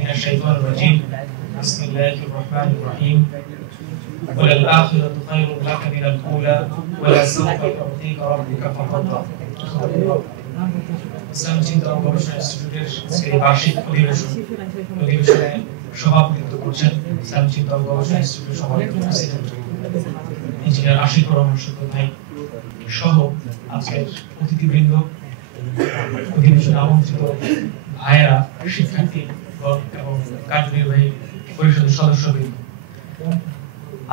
من الشيطان الرجيم بسم الله الرحمن الرحيم وللآخرة خير لك من الأولى ولسوف يعطيك ربك فترضى ইসলামী চিন্তা ও গবেষণা ইনস্টিটিউটের আজকের বার্ষিক অধিবেশনে সভাপতিত্ব করছেন ইসলামী চিন্তা ও গবেষণা ইনস্টিটিউটের সভাপতি ইঞ্জিনিয়ার আশিকুর রহমান শুক্র ভাই সহ আজকের অতিথিবৃন্দ, অধিবেশনে আমন্ত্রিত ভাইয়েরা, শিক্ষার্থীগণ এবং কার্যনির্বাহী পরিষদের সদস্যবৃন্দ।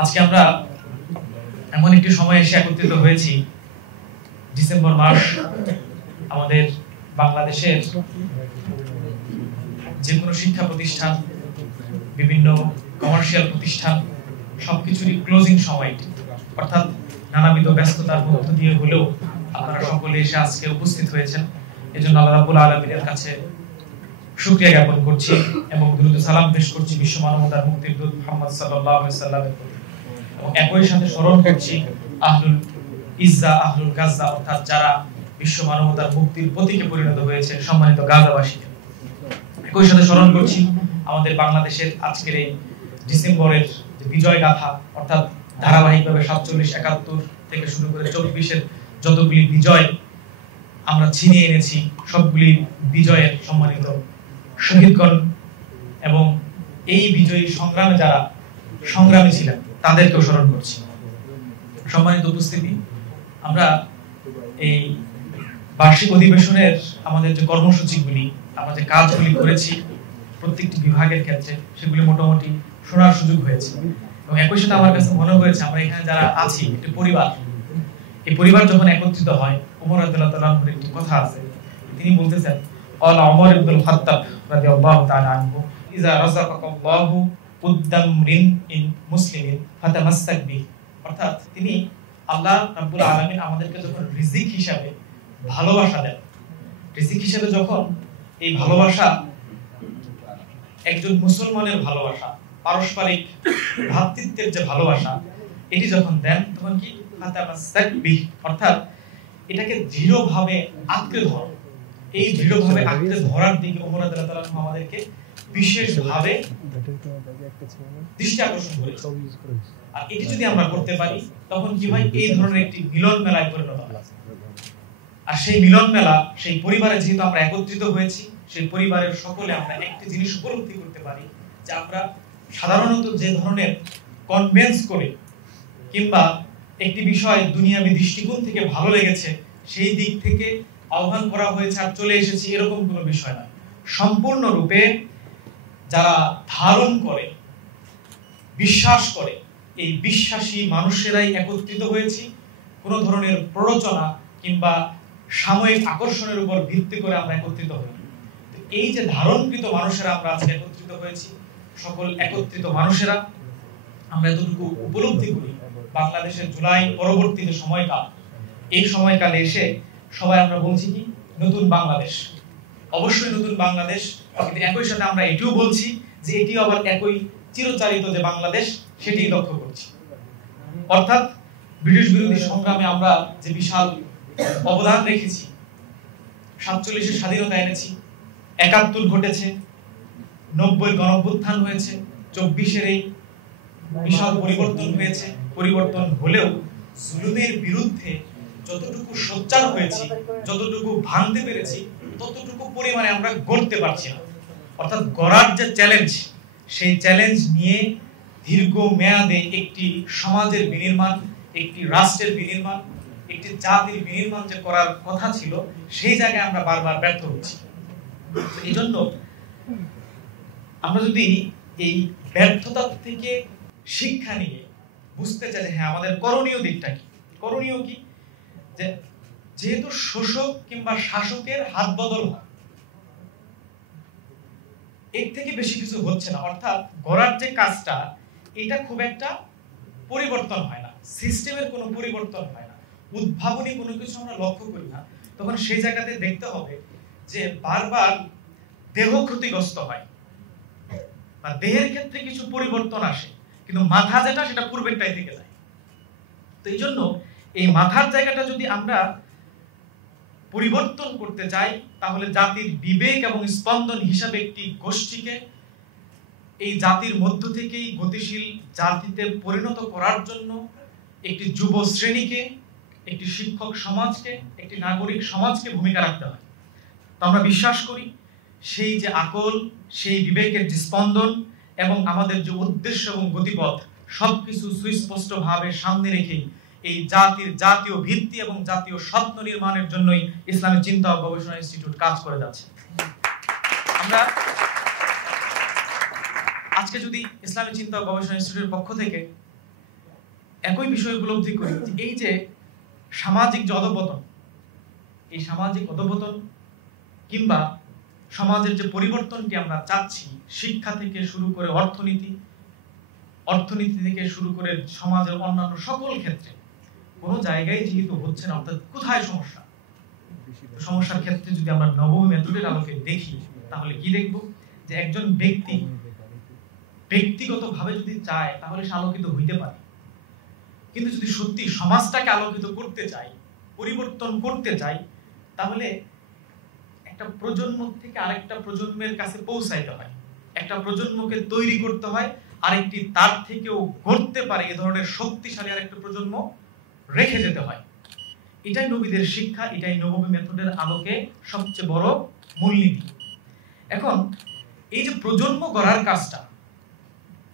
আজকে আমরা এমন একটি সময় এসে একত্রিত হয়েছি, ডিসেম্বর মাস আমাদের বাংলাদেশের যে কোনো শিক্ষা প্রতিষ্ঠান, বিভিন্ন কমার্শিয়াল প্রতিষ্ঠান সবকিছুরই ক্লোজিং সময়, অর্থাৎ নানাবিধ ব্যস্ততার মধ্য দিয়ে হলেও আপনারা সকলে এসে আজকে উপস্থিত হয়েছেন। এজন্য আল্লাহ রাব্বুল আলামিনের কাছে শুকরিয়া জ্ঞাপন করছি এবং দুরূদ সালাম পেশ করছি বিশ্ব মানবতার মুক্তির দূত মুহাম্মদ সাল্লাল্লাহু আলাইহি ওয়াসাল্লামের প্রতি। এবং একই সাথে স্মরণ করছি আহলুল ইজ্জা, আহলুল গাজ্জা, অর্থাৎ যারা বিশ্ব মানবতার মুক্তির প্রতীকে পরিণত হয়েছে, সম্মানিত গাজাবাসীকে। একই সাথে স্মরণ করছি আমাদের বাংলাদেশের আজকের এই ডিসেম্বরের যে বিজয় গাথা, অর্থাৎ ধারাবাহিকভাবে 47, 71 থেকে শুরু করে 24-এর যতগুলি বিজয় আমরা ছিনিয়ে এনেছি, সবগুলি বিজয়ের সম্মানিত শহীদগণ এবং এই বিজয়ী সংগ্রামে যারা সংগ্রামী ছিলেন তাদেরকেও স্মরণ করছি। সম্মানিত উপস্থিতি, আমরা এই বার্ষিক অধিবেশনের আমাদের যে কর্মসূচিগুলি, আমরা যে কাজগুলি করেছি প্রত্যেকটি বিভাগের ক্ষেত্রে, সেগুলি মোটামুটি শোনার সুযোগ হয়েছে। এবং একই সাথে আমার কাছে মনে হয়েছে আমরা এখানে যারা আছি একটি পরিবার, এই পরিবার যখন একত্রিত হয়, ওমর রাদিয়াল্লাহু তাআলা আনহুর একটি কথা আছে, তিনি বলতেছেন ক্বালা ওমর ইবনুল খাত্তাব রাদিয়াল্লাহু তাআলা আনহু ইযা রাযাকাকাল্লাহু উদ্দামরিন ইন মুসলিমিন ফাতামাসসাক বিহি, অর্থাৎ তিনি আল্লাহ রাব্বুল আলামিন আমাদেরকে যখন রিজিক হিসাবে ভালোবাসা দেন, রিজিক হিসাবে যখন এই ভালোবাসা একজন মুসলমানের ভালোবাসা, পারস্পরিক ভ্রাতৃত্বের যে ভালোবাসা, এটি যখন দেন তখন কি ফাতামাসসাক বিহি, অর্থাৎ এটাকে দৃঢ়ভাবে আঁকড়ে ধরো। এই দৃঢ়ভাবে আঁকড়ে ধরার দিকে ওমর রাদিয়াল্লাহু তাআলা আমাদেরকে বিশেষভাবে দৃষ্টি আকর্ষণ করেছে। আর এটি যদি আমরা করতে পারি তখন কি হয়, এই ধরনের একটি মিলন মেলায় পরিণত হয়। আর সেই মিলন মেলা, সেই পরিবারে যেহেতু আমরা একত্রিত হয়েছি, সেই পরিবারের সকলে আমরা একটি জিনিস উপলব্ধি করতে পারি যে আমরা সাধারণত যে ধরনের কনভিন্স করে কিংবা একটি বিষয় দুনিয়াবী দৃষ্টিকোণ থেকে ভালো লেগেছে সেই দিক থেকে আহ্বান করা হয়েছে আর চলে এসেছি, এরকম কোনো বিষয় নয়। সম্পূর্ণরূপে যারা ধারণ করে, বিশ্বাস করে, এই বিশ্বাসী মানুষেরাই একত্রিত হয়েছি। কোনো ধরনের প্ররোচনা কিংবা সাময়িক আকর্ষণের উপর ভিত্তি করে আমরা একত্রিত হই। এই যে ধারণকৃত মানুষেরা আমরা আজকে একত্রিত হয়েছি, সকল একত্রিত মানুষেরা আমরা এতটুকু উপলব্ধি করি বাংলাদেশের জুলাই পরবর্তী যে সময়কাল, এই সময়কালে এসে সবাই আমরা বলছি কি নতুন বাংলাদেশ, অবশ্যই নতুন বাংলাদেশ। কিন্তু একই সাথে আমরা এটিও বলছি যে এটিও আবার একই চিরচারিত যে বাংলাদেশ, সেটি লক্ষ্য করছি। অর্থাৎ ব্রিটিশ বিরোধী সংগ্রামে আমরা যে বিশাল অবদান রেখেছি, 47-এর স্বাধীনতা এনেছি, 71 ঘটেছে, 90-এর গণঅভ্যুত্থান হয়েছে, 24-এর এই বিশাল পরিবর্তন হয়েছে। পরিবর্তন হলেও জুলুমের বিরুদ্ধে যতটুকু সোচ্চার হয়েছি, যতটুকু ভাঙতে পেরেছি, ততটুকু পরিমাণে আমরা গড়তে পারছি না। অর্থাৎ গড়ার যে চ্যালেঞ্জ, সেই চ্যালেঞ্জ নিয়ে দীর্ঘ মেয়াদে একটি সমাজের বিনির্মাণ, একটি রাষ্ট্রের বিনির্মাণ, একটি জাতির বিনির্মাণ যে করার কথা ছিল, সেই জায়গায় আমরা বারবার ব্যর্থ হচ্ছি। এই জন্য আমরা যদি এই ব্যর্থতা থেকে শিক্ষা নিয়ে বুঝতে চাই যে হ্যাঁ আমাদের করণীয় দিকটা কি, করণীয় কি, যে যেহেতু শোষক কিংবা শাসকের হাত বদল হয়, এর থেকে বেশি কিছু হচ্ছে না। অর্থাৎ গড়ার যে কাজটা, এটা খুব একটা পরিবর্তন হয় না, সিস্টেমের কোনো পরিবর্তন হয় না, উদ্ভাবনী কোনো কিছু আমরা লক্ষ্য করি না। তখন সেই জায়গাতে দেখতে হবে যে বারবার দেহ ক্ষতিগ্রস্ত হয় বা দেহের ক্ষেত্রে কিছু পরিবর্তন আসে, কিন্তু মাথা যেটা সেটা পূর্বেরটাই থেকে যায়। তো এই জন্য এই মাথার জায়গাটা যদি আমরা পরিবর্তন করতে চাই, তাহলে জাতির বিবেক এবং স্পন্দন হিসাবে একটি গোষ্ঠীকে এই জাতির মধ্য থেকেই গতিশীল জাতিতে পরিণত করার জন্য একটি যুব শ্রেণীকে, একটি শিক্ষক সমাজকে, একটি নাগরিক সমাজকে ভূমিকা রাখতে হয়। তো আমরা বিশ্বাস করি সেই যে আকল, সেই বিবেকের যে স্পন্দন এবং আমাদের যে উদ্দেশ্য এবং গতিপথ সবকিছু সুস্পষ্টভাবে সামনে রেখেই এই জাতির জাতীয় ভিত্তি এবং জাতীয় স্বপ্ন নির্মাণের জন্যই ইসলামী চিন্তা ও গবেষণা ইনস্টিটিউট কাজ করে যাচ্ছে। আমরা আজকে যদি ইসলামী চিন্তা ও গবেষণা ইনস্টিটিউটের পক্ষ থেকে একই বিষয় উপলব্ধি করি, এই যে সামাজিক যে অধঃপতন, এই সামাজিক অধঃপতন কিংবা সমাজের যে পরিবর্তনটি আমরা চাচ্ছি, শিক্ষা থেকে শুরু করে অর্থনীতি থেকে শুরু করে সমাজের অন্যান্য সকল ক্ষেত্রে কোনো জায়গায় যেহেতু হচ্ছে না, অর্থাৎ কোথায় সমস্যা, সমস্যার ক্ষেত্রে যদি আমরা নবম মেথডের আলোকে দেখি তাহলে কি দেখব যে একজন ব্যক্তি ব্যক্তিগতভাবে যদি চায় তাহলে সে আলোকিত হইতে পারে, কিন্তু যদি সত্যি সমাজটাকে আলোকিত করতে চাই, পরিবর্তন করতে চাই, তাহলে একটা প্রজন্ম থেকে আরেকটা প্রজন্মের কাছে পৌঁছাইতে হয়, একটা প্রজন্মকে তৈরি করতে হয়, আরেকটি তার থেকেও গড়তে পারে এ ধরনের শক্তিশালী আরেকটা প্রজন্ম রেখে যেতে হয়। এটাই নবীদের শিক্ষা, এটাই নববী মেথডের আলোকে সবচেয়ে বড় মূলনীতি। এখন এই যে প্রজন্ম গড়ার কাজটা,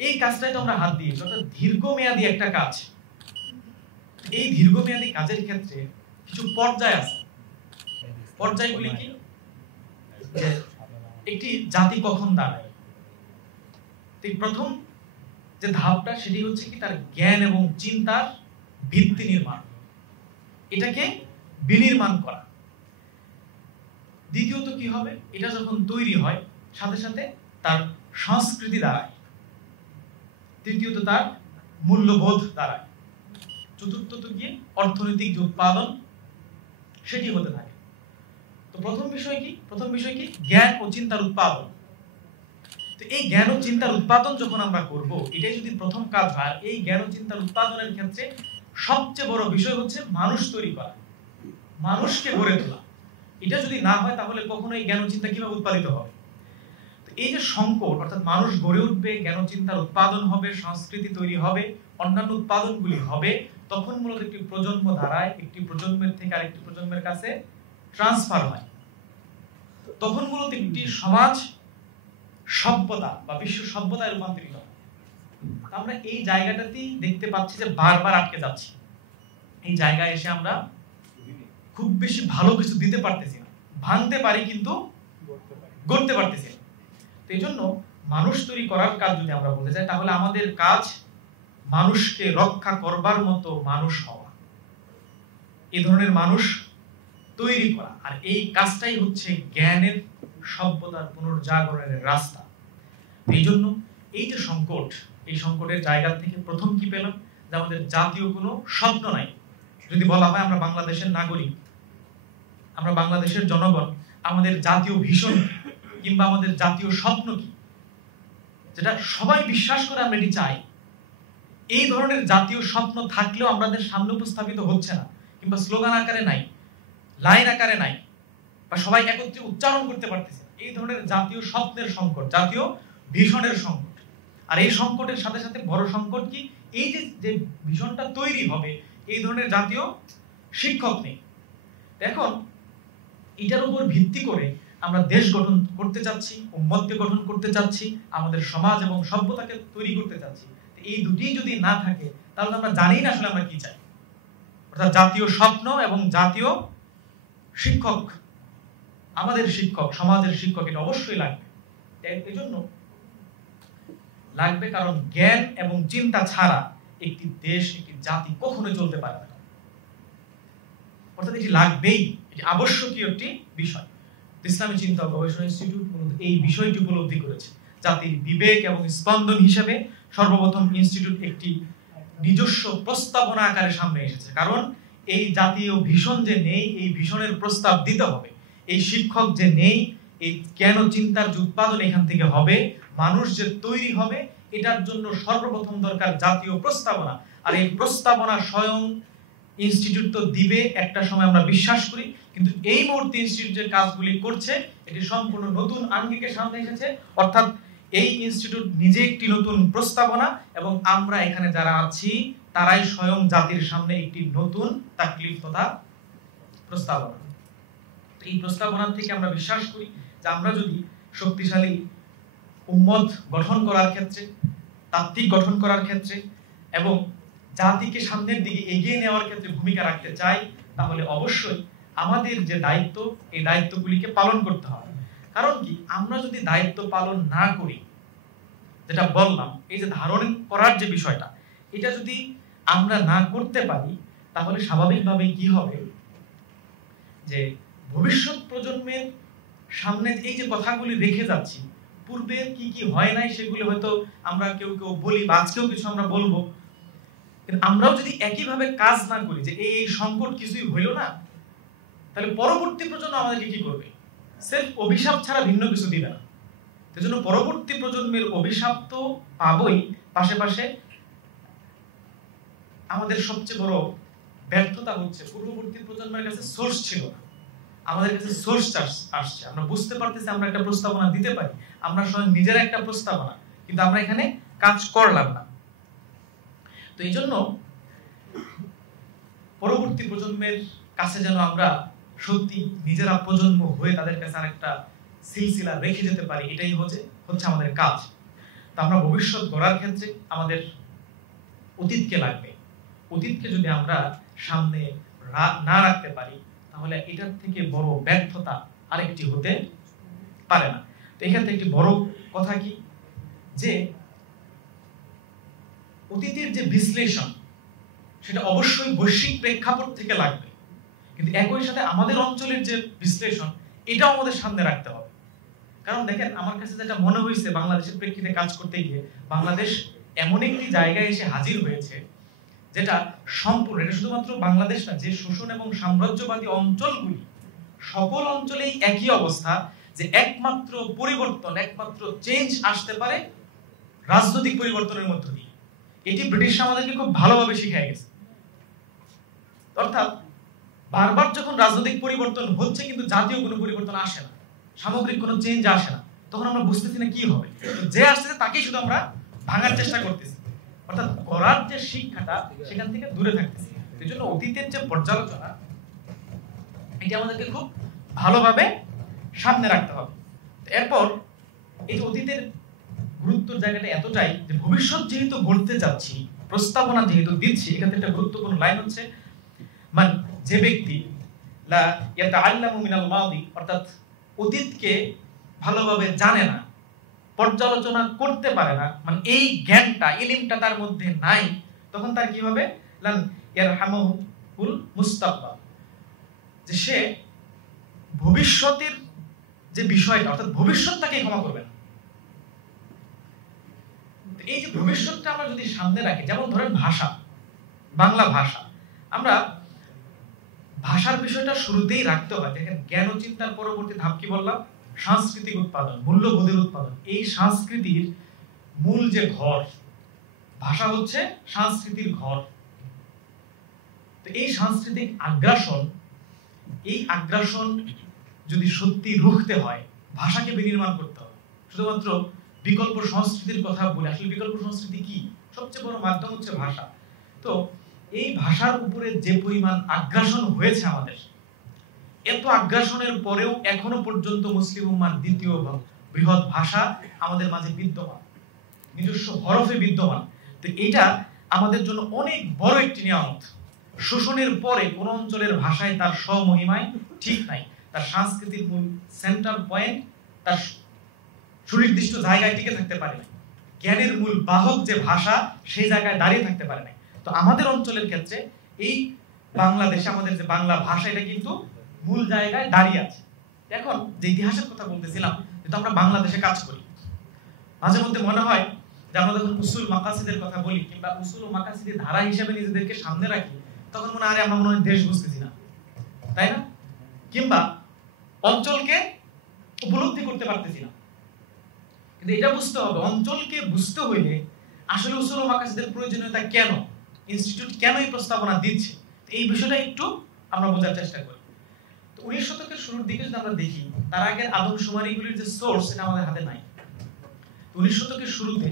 এই কাজটাই তো আমরা হাত দিয়েছি, অর্থাৎ দীর্ঘমেয়াদী একটা কাজ। এই দীর্ঘমেয়াদী কাজের ক্ষেত্রে কিছু পর্যায় আছে। পর্যায়গুলি কি? যে একটি জাতি কখন দাঁড়ায়, প্রথম যে ধাপটা সেটি হচ্ছে কি তার জ্ঞান এবং চিন্তার ভিত্তি নির্মাণ, এটাকে বিনির্মাণ করা। দ্বিতীয়ত কি হবে, এটা যখন তৈরি হয় সাথে সাথে তার সংস্কৃতি দাঁড়ায়। তৃতীয়ত তার মূল্যবোধ দাঁড়ায়। চতুর্থত গিয়ে অর্থনৈতিক যে উৎপাদন সেটি হতে থাকে। তো প্রথম বিষয় কি জ্ঞান ও চিন্তার উৎপাদন। তো এই জ্ঞান ও চিন্তার উৎপাদন যখন আমরা করব, এটাই যদি প্রথম কাজ হয়, এই জ্ঞান ও চিন্তার উৎপাদনের ক্ষেত্রে সবচেয়ে বড় বিষয় হচ্ছে মানুষ তৈরি করা, মানুষকে গড়ে তোলা। এটা যদি না হয় তাহলে কখনো এই জ্ঞান ও চিন্তা কিভাবে উৎপাদিত হবে? এই যে সংকট, অর্থাৎ মানুষ গড়ে উঠবে, জ্ঞান ও চিন্তার উৎপাদন হবে, সংস্কৃতি তৈরি হবে, অন্যান্য উৎপাদনগুলি হবে, তখন মূলত একটি প্রজন্ম ধারায় একটি প্রজন্মের থেকে আরেকটি প্রজন্মের কাছে ট্রান্সফার হয়। তখন মূলত একটি সমাজ সভ্যতা বা বিশ্ব সভ্যতায় রূপান্তরিত হয়। আমরা এই জায়গাটাতেই দেখতে পাচ্ছি যে বারবার আটকে যাচ্ছি। এই জায়গায় এসে আমরা খুব বেশি ভালো কিছু দিতে পারতেছি না, ভাঙতে পারি কিন্তু গড়তে পারতেছি না। এই জন্য মানুষ তৈরি করার কাজ যদি আমরা বলতে চাই, তাহলে আমাদের কাজ মানুষকে রক্ষা করবার মতো মানুষ হওয়া, এই ধরনের মানুষ তৈরি করা। আর এই কাজটাই হচ্ছে জ্ঞানের সভ্যতার পুনর্জাগরণের রাস্তা। এই জন্য এই যে সংকট, এই সংকটের জায়গা থেকে প্রথম কি পেলাম যে আমাদের জাতীয় কোনো স্বপ্ন নাই। যদি বলা হয় আমরা বাংলাদেশের নাগরিক, আমরা বাংলাদেশের জনগণ, আমাদের জাতীয় ভিশন কিংবা আমাদের জাতীয় স্বপ্ন কি, যেটা সবাই বিশ্বাস করে আমরা এটি চাই, এই ধরনের জাতীয় স্বপ্ন থাকলেও আমাদের সামনে উপস্থাপিত হচ্ছে না, কিংবা স্লোগান আকারে নাই, লাইন আকারে নাই, বা সবাই একত্রে উচ্চারণ করতে পারতেছে। এই ধরনের জাতীয় স্বপ্নের সংকট, জাতীয় ভিশনের সংকট। আর এই সংকটের সাথে সাথে বড় সংকট কি, এই যে ভিশনটা তৈরি হবে, এই ধরনের জাতীয় শিক্ষক নেই। এখন এটার উপর ভিত্তি করে আমরা দেশ গঠন করতে চাচ্ছি, উম্মতকে গঠন করতে চাচ্ছি, আমাদের সমাজ এবং সভ্যতাকে তৈরি করতে চাচ্ছি। এই দুটি যদি না থাকে তাহলে আমরা জানি না আসলে আমরা কি চাই। অর্থাৎ জাতীয় স্বপ্ন এবং জাতীয় শিক্ষক, আমাদের শিক্ষক, সমাজের শিক্ষক, এটা অবশ্যই লাগবে। এই জন্য লাগবে, কারণ জ্ঞান এবং চিন্তা ছাড়া একটি দেশ, একটি জাতি কখনোই চলতে পারে না। অর্থাৎ এটি লাগবেই, এটি আবশ্যকীয় একটি বিষয়। ইসলামী চিন্তা ও গবেষণা ইনস্টিটিউট মূলত এই বিষয়টি উপলব্ধি করেছে। জাতির বিবেক এবং স্পন্দন হিসেবে সর্বপ্রথম ইনস্টিটিউট একটি নিজস্ব প্রস্তাবনা আকারে সামনে এসেছে। কারণ এই জাতীয় ভিশন যে নেই, এই ভিশনের প্রস্তাব দিতে হবে। এই শিক্ষক যে নেই, এই জ্ঞান ও চিন্তার যে উৎপাদন এখান থেকে হবে, মানুষ যে তৈরি হবে, এটার জন্য সর্বপ্রথম দরকার জাতীয় প্রস্তাবনা। আর এই প্রস্তাবনা স্বয়ং ইনস্টিটিউট তো দিবে একটা সময়, আমরা বিশ্বাস করি। কিন্তু এই মুহূর্তে ইনস্টিটিউট যে কাজগুলি করছে, এটি সম্পূর্ণ নতুন আঙ্গিকের সামনে এসেছে। অর্থাৎ এই ইনস্টিটিউট নিজে একটি নতুন প্রস্তাবনা, এবং আমরা এখানে যারা আছি তারাই স্বয়ং জাতির সামনে একটি নতুন তাকলিফ তথা প্রস্তাবনা। এই প্রস্তাবনা থেকে আমরা বিশ্বাস করি যে আমরা যদি শক্তিশালী উম্মত গঠন করার ক্ষেত্রে, তাত্ত্বিক গঠন করার ক্ষেত্রে এবং জাতিকে সামনের দিকে এগিয়ে নেওয়ার ক্ষেত্রে ভূমিকা রাখতে চাই, তাহলে অবশ্যই আমাদের যে দায়িত্ব, এই দায়িত্বগুলিকে পালন করতে হবে। কারণ কি, আমরা যদি দায়িত্ব পালন না করি, যেটা বললাম, এই যে ধারণ করার যে বিষয়টা, এটা যদি আমরা না করতে পারি, তাহলে স্বাভাবিকভাবেই কি হবে যে ভবিষ্যৎ প্রজন্মের সামনে এই যে কথাগুলি রেখে যাচ্ছি, পূর্বে কি কি হয় নাই সেগুলো হয়তো আমরা কেউ কেউ বলি বা আজকেও কিছু আমরা বলবো, কিন্তু আমরাও যদি একইভাবে কাজ না করি যে এই সংকট কিছুই হইল না, তাহলে পরবর্তী প্রজন্ম আমাদেরকে কি করবে? সেলফ অভিশাপ ছাড়া ভিন্ন কিছু দিবে না। সেজন্য পরবর্তী প্রজন্মের অভিশাপ তো পাবই, পাশে আমাদের সবচেয়ে বড় ব্যর্থতা হচ্ছে পূর্ববর্তী প্রজন্মের কাছে সোর্স ছিল না, আমাদের কাছে সোর্স আসছে। আমরা বুঝতে পারতেছি আমরা একটা প্রস্তাবনা দিতে পারি, আমরা স্বয়ং নিজেরা একটা প্রস্তাবনা, কিন্তু আমরা এখানে কাজ করলাম না। তো এই জন্য পরবর্তী প্রজন্মের কাছে যেন আমরা সত্যি নিজেরা প্রজন্ম হয়ে তাদের কাছে আরেকটা সিলসিলা রেখে যেতে পারি, এটাই হচ্ছে আমাদের কাজ। তো আমরা ভবিষ্যৎ গড়ার ক্ষেত্রে আমাদের অতীতকে লাগবে। অতীতকে যদি আমরা সামনে না রাখতে পারি, তাহলে এটার থেকে বড় ব্যর্থতা আরেকটি হতে পারে না। তো এখান থেকে একটি বড় কথা কি, যে অতীতের যে বিশ্লেষণ, সেটা অবশ্যই বৈশ্বিক প্রেক্ষাপট থেকে লাগবে, কিন্তু একই সাথে আমাদের অঞ্চলের যে বিশ্লেষণ, এটাও আমাদের সামনে রাখতে হবে। কারণ দেখেন, আমার কাছে যেটা মনে হয়েছে, বাংলাদেশের প্রেক্ষিতে কাজ করতে গিয়ে বাংলাদেশ এমন একটি জায়গায় এসে হাজির হয়েছে যেটা সম্পূর্ণ, এটা শুধুমাত্র বাংলাদেশ না, যে শোষণ এবং সাম্রাজ্যবাদী অঞ্চলগুলি, সকল অঞ্চলেই একই অবস্থা, যে একমাত্র পরিবর্তন, একমাত্র চেঞ্জ আসতে পারে রাজনৈতিক পরিবর্তনের মধ্য দিয়ে। এটি ব্রিটিশ আমাদেরকে খুব ভালোভাবে শিখিয়ে গেছে। অর্থাৎ বারবার যখন রাজনৈতিক পরিবর্তন হচ্ছে কিন্তু জাতীয় কোনো পরিবর্তন আসে না, সামগ্রিক কোনো চেঞ্জ আসে না, তখন আমরা বুঝতেছি না কি হবে। যে আসতেছে তাকেই শুধু আমরা ভাঙার চেষ্টা করতেছি, অর্থাৎ করার যে শিক্ষাটা সেখান থেকে দূরে থাকতেছি। এই জন্য অতীতের যে পর্যালোচনা, এটা আমাদেরকে খুব ভালোভাবে সামনে রাখতে হবে। এরপর এই যে অতীতের গুরুত্বের জায়গাটা এতটাই যে ভবিষ্যৎ যেহেতু গড়তে যাচ্ছি, প্রস্তাবনা যেহেতু দিচ্ছি, এখানে একটা গুরুত্বপূর্ণ লাইন হচ্ছে, মান যে ব্যক্তি লা ইয়াতাআল্লামু মিনাল মাদি, অর্থাৎ অতীতকে ভালোভাবে জানে না, পর্যালোচনা করতে পারে না, মানে এই জ্ঞানটা, ইলমটা তার মধ্যে নাই, তখন তার কি হবে? লান ইয়ারহামুল মুস্তাকবাল, যে সে ভবিষ্যতের যে বিষয়টা, অর্থাৎ ভবিষ্যৎটাকে ক্ষমা করবে না। এই যে ভবিষ্যৎটা আমরা যদি সামনে রাখি, যেমন ধরেন ভাষা, বাংলা ভাষা, আমরা ভাষার বিষয়টা শুরুতেই রাখতে হয়। দেখেন, জ্ঞান ও চিন্তার পরবর্তী ধাপ কি বললাম? সাংস্কৃতিক উৎপাদন, মূল্যবোধের উৎপাদন। এই সংস্কৃতির মূল যে ঘর, ভাষা হচ্ছে সংস্কৃতির ঘর। তো এই সাংস্কৃতিক আগ্রাসন, এই আগ্রাসন যদি সত্যি রুখতে হয়, ভাষাকে বিনির্মাণ করতে হবে। শুধুমাত্র বিকল্প সংস্কৃতির কথা বলে, আসলে বিকল্প সংস্কৃতি কি? সবচেয়ে বড় মাধ্যম হচ্ছে ভাষা। তো এই ভাষার উপরে যে পরিমাণ আগ্রাসন হয়েছে আমাদের, এত আগ্রাসনের পরেও এখনো পর্যন্ত মুসলিম উম্মার দ্বিতীয় বৃহৎ ভাষা আমাদের মাঝে বিদ্যমান, নিজস্ব হরফে বিদ্যমান। তো এটা আমাদের জন্য অনেক বড় একটি নিয়ামত। শোষণের পরে কোন অঞ্চলের ভাষায় তার স্বমহিমায় ঠিক নাই, তার সাংস্কৃতিক মূল সেন্টার পয়েন্ট তার সুনির্দিষ্ট জায়গায় টিকে থাকতে পারে না, জ্ঞানের মূল বাহক যে ভাষা সেই জায়গায় দাঁড়িয়ে থাকতে পারে না। তো আমাদের অঞ্চলের ক্ষেত্রে এই বাংলাদেশে আমাদের যে বাংলা ভাষা, এটা কিন্তু মূল জায়গায় দাঁড়িয়ে আছে। এখন যে ইতিহাসের কথা বলতেছিলাম, যেটা আমরা বাংলাদেশে কাজ করি, মাঝে মধ্যে মনে হয় যে আমরা যখন উসুল মাকাসিদের কথা বলি কিংবা উসুল ও মাকাসিদের ধারা হিসেবে নিজেদেরকে সামনে রাখি, তখন মনে হয় আমরা মনে হয় দেশ বুঝতেছি না, তাই না? কিংবা অঞ্চলকে উপলব্ধি করতে পারতেছি না। কিন্তু এটা বুঝতে হবে, অঞ্চলকে বুঝতে হইলে আসলে উসুল ও মাকাসিদের প্রয়োজনীয়তা কেন, ইনস্টিটিউট কেন এই প্রস্তাবনা দিচ্ছে, এই বিষয়টা একটু আমরা বোঝার চেষ্টা করি। তো 19 শতকের শুরুর দিকে যদি আমরা দেখি, তার আগের আদমশুমারিগুলির যে সোর্স, এটা আমাদের হাতে নাই। 19 শতকের শুরুতে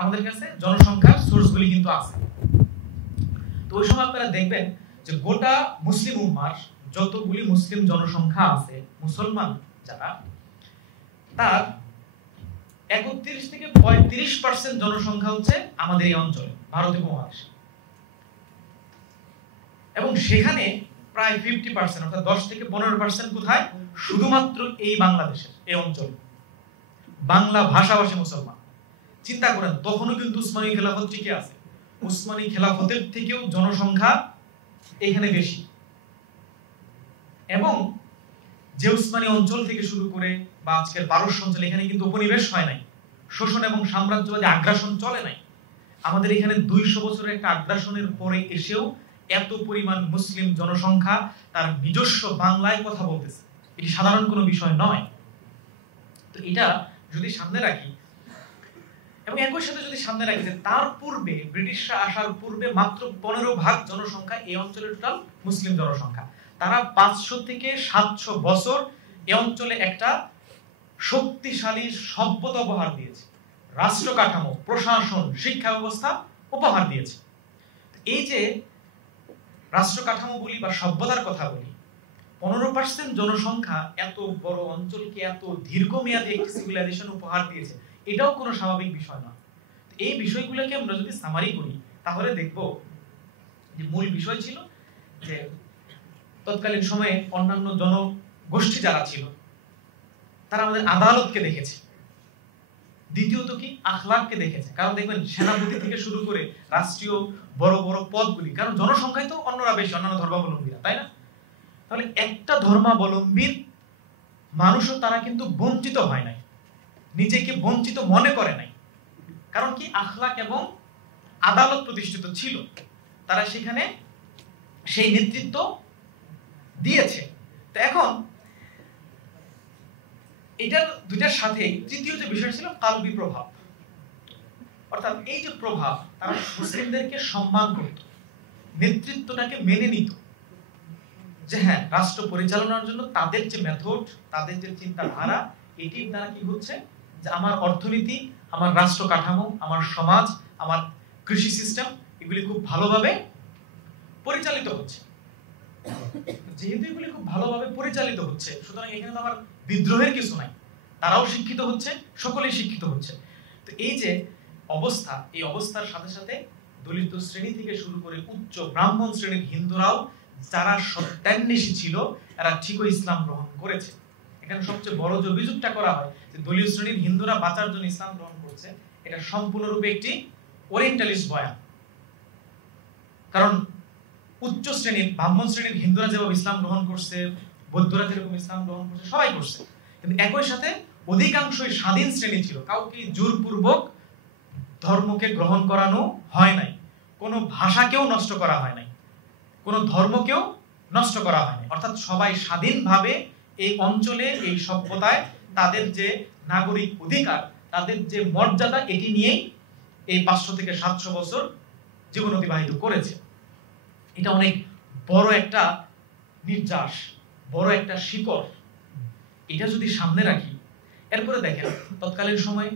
আমাদের কাছে জনসংখ্যার সোর্সগুলি কিন্তু আছে। তো ওই সময় আপনারা দেখবেন যে গোটা মুসলিম উম্মার যতগুলি মুসলিম জনসংখ্যা আছে, মুসলমান যারা, তার 31 থেকে 35% জনসংখ্যা হচ্ছে আমাদের এই অঞ্চলে, ভারত উপমহাদেশে। এবং সেখানে প্রায় 50% অর্থাৎ 10 থেকে 15% কোথায়? শুধুমাত্র এই বাংলাদেশের এই অঞ্চল, বাংলা ভাষাভাষী মুসলমান। চিন্তা করেন, তখনও কিন্তু উসমানী খেলাফত টিকে আছে। উসমানী খেলাফতের থেকেও জনসংখ্যা এখানে বেশি। এবং যে উসমানী অঞ্চল থেকে শুরু করে বা আজকের পারস্য অঞ্চল, এখানে কিন্তু উপনিবেশ হয় নাই, শোষণ এবং সাম্রাজ্যবাদী আগ্রাসন চলে নাই। আমাদের এখানে 200 বছরের একটা আগ্রাসনের পরে এসেও এত পরিমাণ মুসলিম জনসংখ্যা তার নিজস্ব বাংলায় কথা বলতেছে, এটি সাধারণ কোনো বিষয় নয়। তো এটা যদি সামনে রাখি, এবং একই সাথে যদি সামনে রাখি যে তার পূর্বে, ব্রিটিশরা আসার পূর্বে মাত্র 15% জনসংখ্যা এই অঞ্চলের টোটাল মুসলিম জনসংখ্যা। তারা 500 থেকে 700 বছর এই অঞ্চলে একটা শক্তিশালী সভ্যতা উপহার দিয়েছে, রাষ্ট্র কাঠামো, প্রশাসন, শিক্ষা ব্যবস্থা উপহার দিয়েছে। এই যে রাষ্ট্র কাঠামো বলি বা সভ্যতার কথা বলি, 15% জনসংখ্যা এত বড় অঞ্চলকে এত দীর্ঘমেয়াদী একটি সিভিলাইজেশন উপহার দিয়েছে, এটাও কোনো স্বাভাবিক বিষয় না। এই বিষয়গুলোকে আমরা যদি সামারি করি তাহলে দেখব যে মূল বিষয় ছিল যে তৎকালীন সময়ে অন্যান্য জনগোষ্ঠী যারা ছিল তারা আমাদের আদালতকে দেখেছে, দ্বিতীয়ত কি আখলাককে দেখেছে। কারণ দেখবেন সেনাপতি থেকে শুরু করে রাষ্ট্রীয় বড় বড় পদগুলি, কারণ জনসংখ্যায় তো অন্যরা বেশি, অন্যান্য ধর্মাবলম্বীরা, তাই না? তাহলে একটা ধর্মাবলম্বীর মানুষও তারা কিন্তু বঞ্চিত হয় নাই, নিজেকে বঞ্চিত মনে করে নাই। কারণ কি আখলাক এবং আদালত প্রতিষ্ঠিত ছিল, তারা সেখানে সেই নেতৃত্ব দিয়েছে। তো এখন এটার দুইটার সাথে তৃতীয় যে বিষয় ছিল কালবি প্রভাব, অর্থাৎ এই যে প্রভাব, তারা মুসলিমদেরকে সম্মান করত, নেতৃত্বটাকে মেনে নিত, যে হ্যাঁ রাষ্ট্র পরিচালনার জন্য তাদের যে মেথড, তাদের যে চিন্তাধারা, এটির দ্বারা কি হচ্ছে যে আমার অর্থনীতি, আমার রাষ্ট্র কাঠামো, আমার সমাজ, আমার কৃষি সিস্টেম, এগুলি খুব ভালোভাবে পরিচালিত হচ্ছে। যেহেতু এগুলি খুব ভালোভাবে পরিচালিত হচ্ছে, সুতরাং এখানে তো আমার বিদ্রোহের কিছু নাই, তারাও শিক্ষিত হচ্ছে, সকলেই শিক্ষিত হচ্ছে। তো এই যে অবস্থা, এই অবস্থার সাথে সাথে দলিত শ্রেণী থেকে শুরু করে উচ্চ ব্রাহ্মণ শ্রেণীর হিন্দুরাও যারা সত্যান্বেষী ছিল, এরা ঠিকই ইসলাম গ্রহণ করেছে। এখানে সবচেয়ে বড় যে অভিযোগটা করা হয় যে দলীয় শ্রেণীর হিন্দুরা বাঁচার জন্য ইসলাম গ্রহণ করছে, এটা সম্পূর্ণরূপে একটি ওরিয়েন্টালিস্ট বয়ান। কারণ উচ্চ শ্রেণীর ব্রাহ্মণ শ্রেণীর হিন্দুরা যেভাবে ইসলাম গ্রহণ করছে, বৌদ্ধরা যেরকম ইসলাম গ্রহণ করছে, সবাই করছে, কিন্তু একই সাথে অধিকাংশই স্বাধীন শ্রেণী ছিল, কাউকে জোরপূর্বক ধর্মকে গ্রহণ করানো হয় নাই, কোনো ভাষাকেও নষ্ট করা হয় নাই, কোনো ধর্মকেও নষ্ট করা হয় নাই। অর্থাৎ সবাই স্বাধীনভাবে এই অঞ্চলে, এই সভ্যতায় তাদের যে নাগরিক অধিকার, তাদের যে মর্যাদা, এটি নিয়েই এই 500 থেকে 700 বছর জীবন অতিবাহিত করেছে। এটা অনেক বড় একটা নির্যাস, বড় একটা শিকড়। এটা যদি সামনে রাখি, এরপরে দেখেন তৎকালীন সময়ে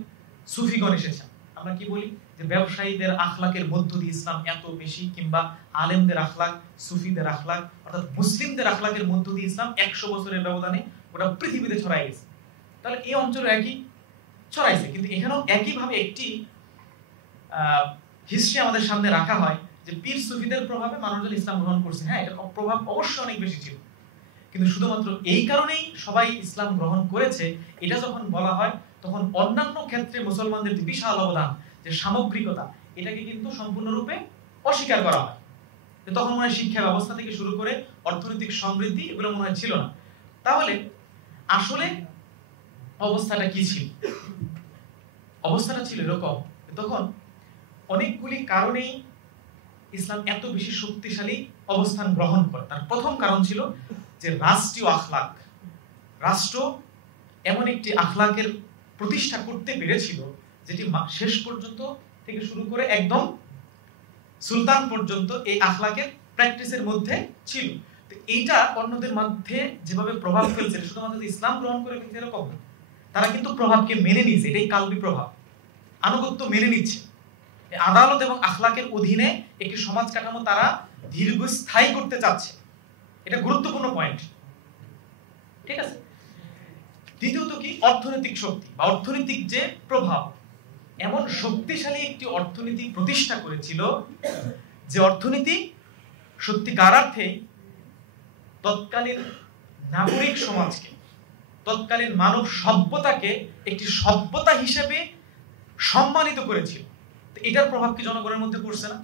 সুফিগণ এসেছেন। আমরা কি বলি যে ব্যবসায়ীদের আখলাকের মধ্য দিয়ে ইসলাম এত বেশি, কিংবা আলেমদের আখলাক, সুফিদের আখলাক, অর্থাৎ মুসলিমদের আখলাকের মধ্য দিয়ে ইসলাম 100 বছরের ব্যবধানে গোটা পৃথিবীতে ছড়াই গেছে। তাহলে এই অঞ্চলে একই ছড়াইছে, কিন্তু এখানেও একইভাবে একটি হিস্ট্রি আমাদের সামনে রাখা হয় যে পীর সুফিদের প্রভাবে মানুষজন ইসলাম গ্রহণ করছে। হ্যাঁ, এটার প্রভাব অবশ্যই অনেক বেশি ছিল, কিন্তু শুধুমাত্র এই কারণেই সবাই ইসলাম গ্রহণ করেছে এটা যখন বলা হয়, তখন অন্যান্য ক্ষেত্রে মুসলমানদের যে বিশাল অবদান, যে সামগ্রিকতা, এটাকে কিন্তু সম্পূর্ণরূপে অস্বীকার করা হয়। তখন মনে হয় শিক্ষা ব্যবস্থা থেকে শুরু করে অর্থনৈতিক সমৃদ্ধি, এগুলো মনে হয় ছিল না। তাহলে আসলে অবস্থাটা কি ছিল? অবস্থাটা ছিল এরকম, তখন অনেকগুলি কারণেই ইসলাম এত বেশি শক্তিশালী অবস্থান গ্রহণ করে। তার প্রথম কারণ ছিল যে রাষ্ট্রীয় আখলাক। রাষ্ট্র এমন একটি আখলাকের প্রতিষ্ঠা করতে পেরেছিল যেটি শেষ পর্যন্ত থেকে শুরু করে একদম সুলতান পর্যন্ত এই আখলাকের প্র্যাকটিসের মধ্যে ছিল। তো এইটা অন্যদের মধ্যে যেভাবে প্রভাব ফেলছে, শুধুমাত্র ইসলাম গ্রহণ করে কিন্তু এরকম না, তারা কিন্তু প্রভাবকে মেনে নিয়েছে। এটাই কালবি প্রভাব। আনুগত্য মেনে নিচ্ছে। আদালত এবং আখলাকের অধীনে একটি সমাজ কাঠামো তারা দীর্ঘস্থায়ী করতে চাচ্ছে। এটা গুরুত্বপূর্ণ পয়েন্ট, ঠিক আছে। দ্বিতীয়ত কি, অর্থনৈতিক শক্তি বা অর্থনৈতিক যে প্রভাব। এমন শক্তিশালী একটি অর্থনীতি প্রতিষ্ঠা করেছিল যে অর্থনীতি সত্যিকার অর্থেই তৎকালীন নাগরিক সমাজকে, তৎকালীন মানব সভ্যতাকে একটি সভ্যতা হিসেবে সম্মানিত করেছিল। এটার প্রভাব কি জনগণের মধ্যে পড়ছে না?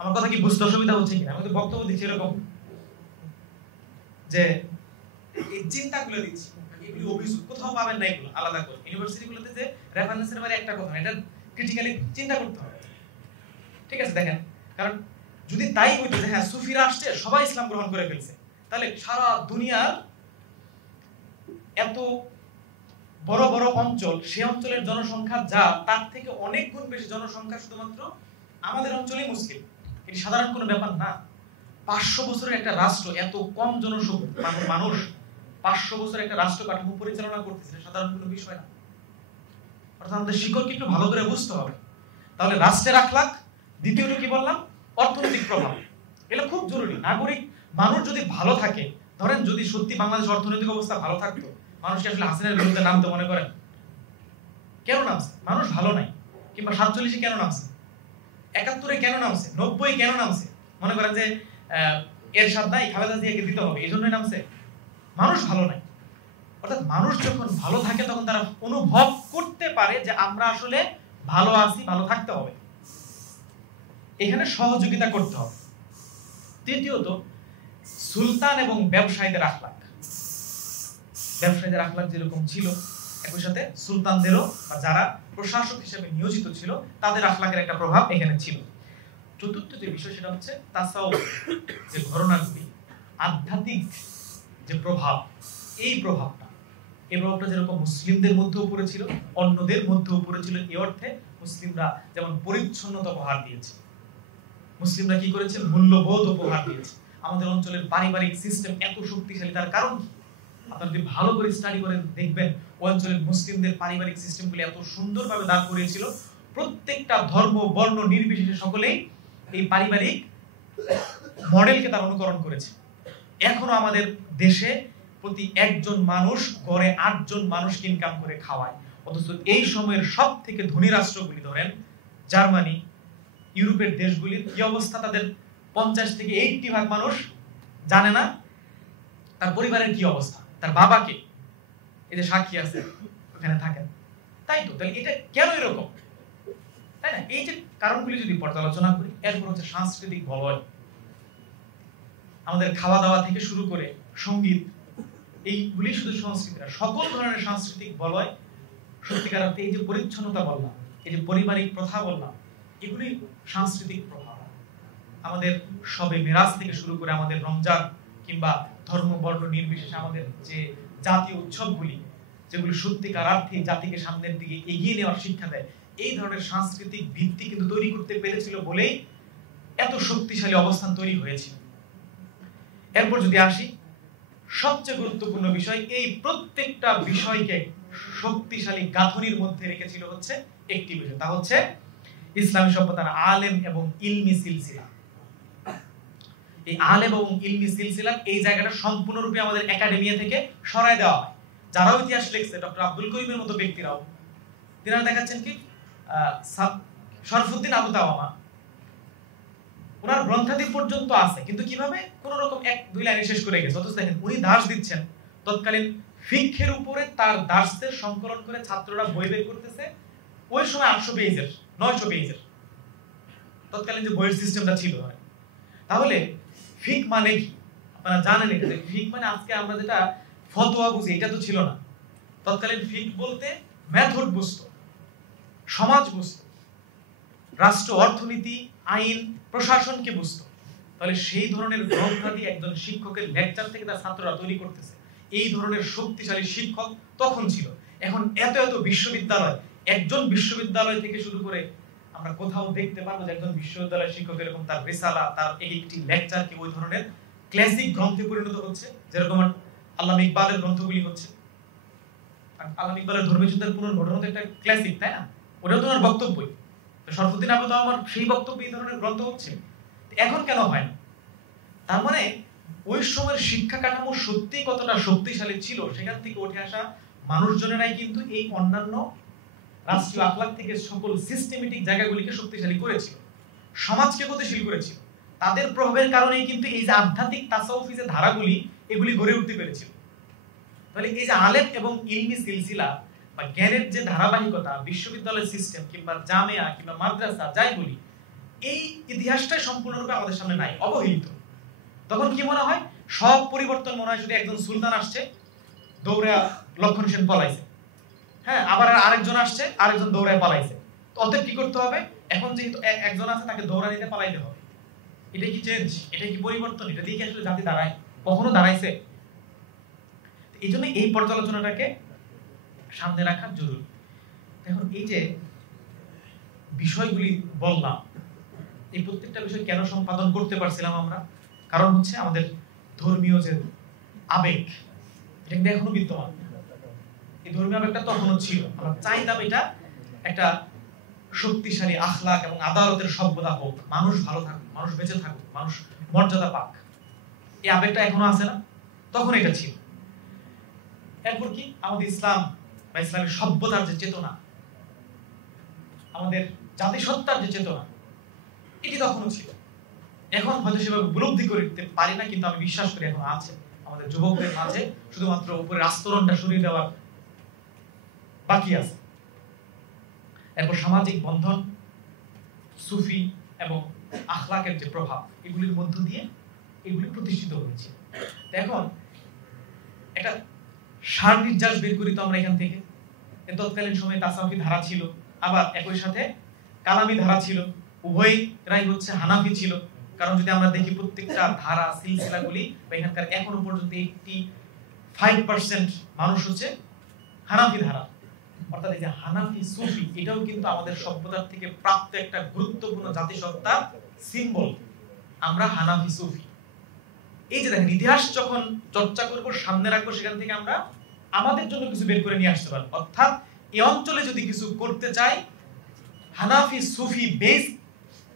আমার কথা কি বুঝতে অসুবিধা হচ্ছে কিনা? আমি তো বক্তব্য দিচ্ছি এরকম যে এই চিন্তাগুলো দিচ্ছি, এগুলি অভিযোগ কোথাও পাবেন না, এগুলো আলাদা করে ইউনিভার্সিটিগুলোতে যে রেফারেন্সের বাইরে একটা কথা, এটা ক্রিটিক্যালি চিন্তা করতে হবে, ঠিক আছে। দেখেন, কারণ যদি তাই হইতো যে হ্যাঁ সুফিরা আসছে সবাই ইসলাম গ্রহণ করে ফেলছে, তাহলে সারা দুনিয়ার এত বড় বড় অঞ্চল, সেই অঞ্চলের জনসংখ্যা যা, তার থেকে অনেক গুণ বেশি জনসংখ্যা শুধুমাত্র আমাদের অঞ্চলেই মুসলিম। এটি সাধারণ কোনো ব্যাপার না। 500 বছরের একটা রাষ্ট্র, এত কম জনসংখ্যা মানুষ 500 বছর একটা রাষ্ট্র কাঠামো পরিচালনা করতেছে, সাধারণ কোনো বিষয় না। অর্থাৎ আমাদের শিকড়কে একটু ভালো করে বুঝতে হবে। তাহলে রাষ্ট্রের আখলাক, দ্বিতীয়ত কি বললাম, অর্থনৈতিক প্রভাব, এটা খুব জরুরি। নাগরিক মানুষ যদি ভালো থাকে, ধরেন যদি সত্যি বাংলাদেশ অর্থনৈতিক অবস্থা ভালো থাকতো, মানুষ কি আসলে হাসিনার বিরুদ্ধে নামতে মনে করেন? কেন নামছে? মানুষ ভালো নাই। কিংবা 47-এ কেন নামছে? 71-এ কেন নামছে? 90-এ কেন নামছে? মনে করেন যে এরশাদ নাই, খালেদা জিয়াকে দিতে হবে, এই জন্যই নামছে? মানুষ ভালো নাই। অর্থাৎ মানুষ যখন ভালো থাকে তখন তারা অনুভব করতে পারে যে আমরা আসলে ভালো আছি, ভালো থাকতে হবে, এখানে সহযোগিতা করতে হবে। তৃতীয়ত, সুলতান এবং ব্যবসায়ীদের আখলাক। ব্যবসায়ীদের আখলাক যেরকম ছিল, একই সাথে সুলতানদেরও বা যারা প্রশাসক হিসেবে নিয়োজিত ছিল তাদের আখলাকের একটা প্রভাব এখানে ছিল। চতুর্থ যে বিষয় সেটা হচ্ছে তাসাউফ, যে ঘরানাগুলি, আধ্যাত্মিক যে প্রভাব, এই প্রভাবটা যেরকম মুসলিমদের মধ্যেও পড়েছিল, অন্যদের মধ্যেও পড়েছিল। এই অর্থে মুসলিমরা যেমন পরিচ্ছন্নতা উপহার দিয়েছে, মুসলিমরা কি করেছে, মূল্যবোধ উপহার দিয়েছে। আমাদের অঞ্চলের পারিবারিক সিস্টেম এত শক্তিশালী, তার কারণ কি? আপনারা যদি ভালো করে স্টাডি করেন দেখবেন ওই অঞ্চলের মুসলিমদের পারিবারিক সিস্টেমগুলি এত সুন্দরভাবে দাঁড় করিয়েছিল। প্রত্যেকটা ধর্ম বর্ণ নির্বিশেষে সকলেই এই পারিবারিক মডেলকে তারা অনুকরণ করেছে। এখনো আমাদের দেশে প্রতি একজন মানুষ গড়ে 8 জন মানুষকে ইনকাম করে খাওয়ায়। অথচ এই সময়ের সব থেকে ধনী রাষ্ট্রগুলি, ধরেন জার্মানি, ইউরোপের দেশগুলির কি অবস্থা, তাদের 50 থেকে 80% মানুষ জানে না তার পরিবারের কি অবস্থা, তার বাবাকে। এই যে সাক্ষী আছে ওখানে থাকেন, তাই তো। তাহলে এটা কেন এরকম, তাই না? এই যে কারণগুলি যদি পর্যালোচনা করি, এরপর হচ্ছে সাংস্কৃতিক বলয়। আমাদের খাওয়া দাওয়া থেকে শুরু করে সঙ্গীত, এইগুলি শুধু সংস্কৃতি না, সকল ধরনের সাংস্কৃতিক বলয় সত্যিকার অর্থে, এই যে পরিচ্ছন্নতা বললাম, এই যে পারিবারিক প্রথা বললাম, এগুলি সাংস্কৃতিক প্রভাব। আমাদের সবে মিরাজ থেকে শুরু করে আমাদের রমজান কিংবা ধর্ম বর্ণ নির্বিশেষে আমাদের যে জাতীয় উৎসবগুলি, যেগুলি সত্যিকার অর্থে জাতিকে সামনের দিকে এগিয়ে নেওয়ার শিক্ষা দেয়, এই ধরনের সাংস্কৃতিক ভিত্তি কিন্তু তৈরি করতে পেরেছিল বলেই এত শক্তিশালী অবস্থান তৈরি হয়েছিল। এরপর যদি আসি, সবচেয়ে গুরুত্বপূর্ণ বিষয়, এই প্রত্যেকটা বিষয়কে শক্তিশালী গাঁথনির মধ্যে রেখেছিল হচ্ছে একটি বিষয়, তা হচ্ছে ইসলামী সভ্যতার আলেম এবং ইলমি সিলসিলা। এই আলেম এবং ইলমি সিলসিলা, এই জায়গাটা সম্পূর্ণরূপে আমাদের একাডেমিয়া থেকে সরায় দেওয়া হয়। যারাও ইতিহাস লিখছে, ডক্টর আব্দুল করিমের মতো ব্যক্তিরাও, তিনারা দেখাচ্ছেন কি শরফুদ্দিন আবু তাওয়ামা, ওনার গ্রন্থাদি পর্যন্ত আছে, কিন্তু কিভাবে কোন রকম 1-2 লাইনে শেষ করে গেছে। অথচ দেখেন উনি দাস দিচ্ছেন তৎকালীন ফিকহের উপরে, তার দাসদের সংকলন করে ছাত্ররা বই বের করতেছে। ওই সময় 800 পেজের 900 পেজের তৎকালীন যে বইয়ের সিস্টেমটা ছিল। তাহলে ফিক মানে কি আপনারা জানেন? এটা যে ফিক মানে আজকে আমরা যেটা ফতোয়া বুঝি, এটা তো ছিল না। তৎকালীন ফিক বলতে মেথড বুঝতো, সমাজ বুঝতো, রাষ্ট্র অর্থনীতি আইন প্রশাসনকে বুঝতো। তাহলে সেই ধরনের গ্রন্থাদি একজন শিক্ষকের লেকচার থেকে তার ছাত্ররা তৈরি করতেছে। এই ধরনের শক্তিশালী শিক্ষক তখন ছিল। এখন এত এত বিশ্ববিদ্যালয়, একজন বিশ্ববিদ্যালয় থেকে শুরু করে আমরা কোথাও দেখতে পারবো যে একজন বিশ্ববিদ্যালয়ের শিক্ষক এরকম তার রিসালা, তার একটি লেকচারকে ওই ধরনের ক্লাসিক গ্রন্থে পরিণত হচ্ছে, যেরকম আল্লামা ইকবালের গ্রন্থগুলি হচ্ছে। আল্লামা ইকবালের ধর্মীয় যুদ্ধের পুনর্গঠন তো একটা ক্লাসিক, তাই না? ওটাও তো ওনার বক্তব্যই। তো শরফুদ্দীন আবু তাওয়ামার সেই বক্তব্য এই ধরনের গ্রন্থ হচ্ছে, এখন কেন হয় না? তার মানে ওই সময়ের শিক্ষা কাঠামো সত্যি কতটা শক্তিশালী ছিল, সেখান থেকে উঠে আসা মানুষজনেরাই কিন্তু এই অন্যান্য রাষ্ট্রীয় আখলাক থেকে সকল সিস্টেমেটিক জায়গাগুলিকে শক্তিশালী করেছিল, সমাজকে গতিশীল করেছিল। তাদের প্রভাবের কারণেই কিন্তু এই যে আধ্যাত্মিক তাসাউফি যে ধারাগুলি, এগুলি গড়ে উঠতে পেরেছিল। তাহলে এই যে আলেম এবং ইলমি সিলসিলা বা জ্ঞানের যে ধারাবাহিকতা, বিশ্ববিদ্যালয় সিস্টেম কিংবা জামিয়া কিংবা মাদ্রাসা যাই বলি, এই ইতিহাসটাই সম্পূর্ণরূপে আমাদের সামনে নাই, অবহেলিত। তখন কি মনে হয়? সব পরিবর্তন মনে হয় যদি একজন সুলতান আসছে, দৌড়ে লক্ষণ সেন পলাইছে, হ্যাঁ, আবার আরেকজন আসছে, আরেকজন দৌড়ায় পালাইছে। তো অতএব কি করতে হবে? এখন যেহেতু একজন আছে, তাকে দৌড়ানিতে পালাইতে হবে। এটা কি চেঞ্জ? এটা কি পরিবর্তন? এটা দিয়ে কি আসলে জাতি দাঁড়ায়? কখনো দাঁড়াইছে? এই জন্য এই পর্যালোচনাটাকে সামনে রাখা জরুরি। এখন এই যে বিষয়গুলি বললাম, এই প্রত্যেকটা বিষয় কেন সম্পাদন করতে পারছিলাম আমরা? কারণ হচ্ছে আমাদের ধর্মীয় যে আবেগ, এটা কিন্তু এখনো বিদ্যমান। এই ধর্মীয় আবেগটা তখনো ছিল। আমরা চাইতাম এটা একটা শক্তিশালী আখলাক এবং আদালতের সভ্যতা হোক, মানুষ ভালো থাকুক, মানুষ বেঁচে থাকুক, মানুষ মর্যাদা পাক। এই আবেগটা এখনো আছে না? তখন এটা ছিল। এরপর কি আমাদের ইসলাম বা ইসলামের সভ্যতার যে চেতনা, আমাদের জাতিসত্তার যে চেতনা, এটি তখনও ছিল। এখন হয়তো সেভাবে উপলব্ধি করতে পারি না, কিন্তু আমি বিশ্বাস করি এখন আছে আমাদের যুবকদের মাঝে। শুধুমাত্র উপরের আস্তরণটা সরিয়ে দেওয়ার বাকি আছে। এরপর সামাজিক বন্ধন, সুফি এবং আখলাকের যে প্রভাব, এগুলির মধ্য দিয়ে এগুলি প্রতিষ্ঠিত হয়েছে। এখন একটা সার নির্যাস বের করি তো আমরা এখান থেকে। তৎকালীন সময়ে তাসাউফি ধারা ছিল, আবার একই সাথে কালামি ধারা ছিল। উভয়রাই হচ্ছে হানাফি ছিল। কারণ যদি আমরা দেখি প্রত্যেকটা ধারা সিলসিলাগুলি বা এখানকার এখনো পর্যন্ত 85% মানুষ হচ্ছে হানাফি ধারা। অর্থাৎ এই যে হানাফি সুফি, এটাও কিন্তু আমাদের সভ্যতার থেকে প্রাপ্ত একটা গুরুত্বপূর্ণ জাতিসত্তার সিম্বল। আমরা হানাফি সুফি। এই যে দেখেন, ইতিহাস যখন চর্চা করব, সামনে রাখবো, সেখান থেকে আমরা আমাদের জন্য কিছু বের করে নিয়ে আসতে পারবো। অর্থাৎ এই অঞ্চলে যদি কিছু করতে চাই, হানাফি সুফি বেস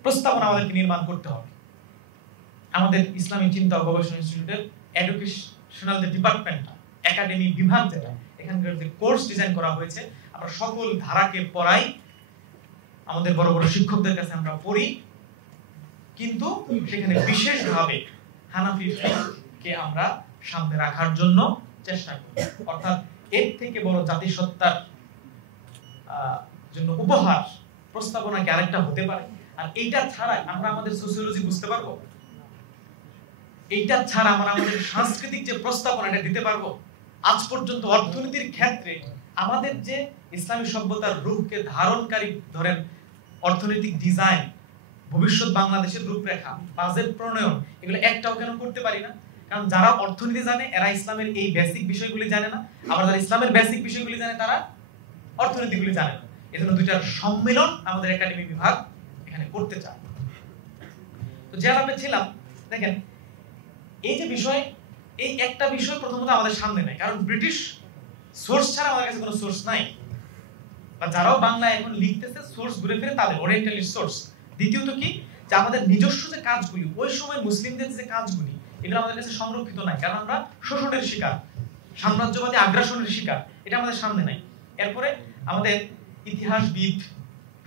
প্রস্তাবনা আমাদেরকে নির্মাণ করতে হবে। আমাদের ইসলামী চিন্তা ও গবেষণা ইনস্টিটিউটের এডুকেশনাল যে ডিপার্টমেন্টটা, একাডেমি বিভাগ যেটা, এখানকার যে কোর্স ডিজাইন করা হয়েছে, আমরা সকল ধারাকে পড়াই, আমাদের বড় বড় শিক্ষকদের কাছে আমরা পড়ি, কিন্তু সেখানে বিশেষভাবে হানাফি ফিকহকে আমরা সামনে রাখার জন্য চেষ্টা করি। অর্থাৎ এর থেকে বড় জাতিসত্তার জন্য উপহার প্রস্তাবনা কি আরেকটা হতে পারে? আর এইটা ছাড়া আমরা আমাদের সোসিওলজি বুঝতে পারবো? এইটা ছাড়া আমরা আমাদের সাংস্কৃতিক যে প্রস্তাবনা, এটা দিতে পারবো? আজ পর্যন্ত অর্থনীতির ক্ষেত্রে আমাদের যে ইসলামী সভ্যতার রূপকে ধারণকারী ধরেন অর্থনৈতিক ডিজাইন, ভবিষ্যৎ বাংলাদেশের রূপরেখা, বাজেট প্রণয়ন, এগুলো একটাও কেন করতে পারি না? কারণ যারা অর্থনীতি জানে, এরা ইসলামের এই বেসিক বিষয়গুলি জানে না। আবার যারা ইসলামের বেসিক বিষয়গুলি জানে, তারা অর্থনীতিগুলি জানে না। এজন্য দুইটার সম্মিলন আমাদের একাডেমি বিভাগ এখানে করতে চায়। তো যে আলাপে ছিলাম, দেখেন এই যে বিষয়, এই একটা বিষয় প্রথমত আমাদের সামনে নাই, কারণ ব্রিটিশ সোর্স ছাড়া আমাদের কাছে কোনো সোর্স নাই। বা যারাও বাংলা এখন লিখতেছে, সোর্স ঘুরে ফিরে তাদের ওরিয়েন্টালিস্ট সোর্স। দ্বিতীয়ত কি, যে আমাদের নিজস্ব যে কাজগুলি, ওই সময় মুসলিমদের যে কাজগুলি, এগুলো আমাদের কাছে সংরক্ষিত নাই, কারণ আমরা শোষণের শিকার, সাম্রাজ্যবাদী আগ্রাসনের শিকার, এটা আমাদের সামনে নাই। এরপরে আমাদের ইতিহাসবিদ,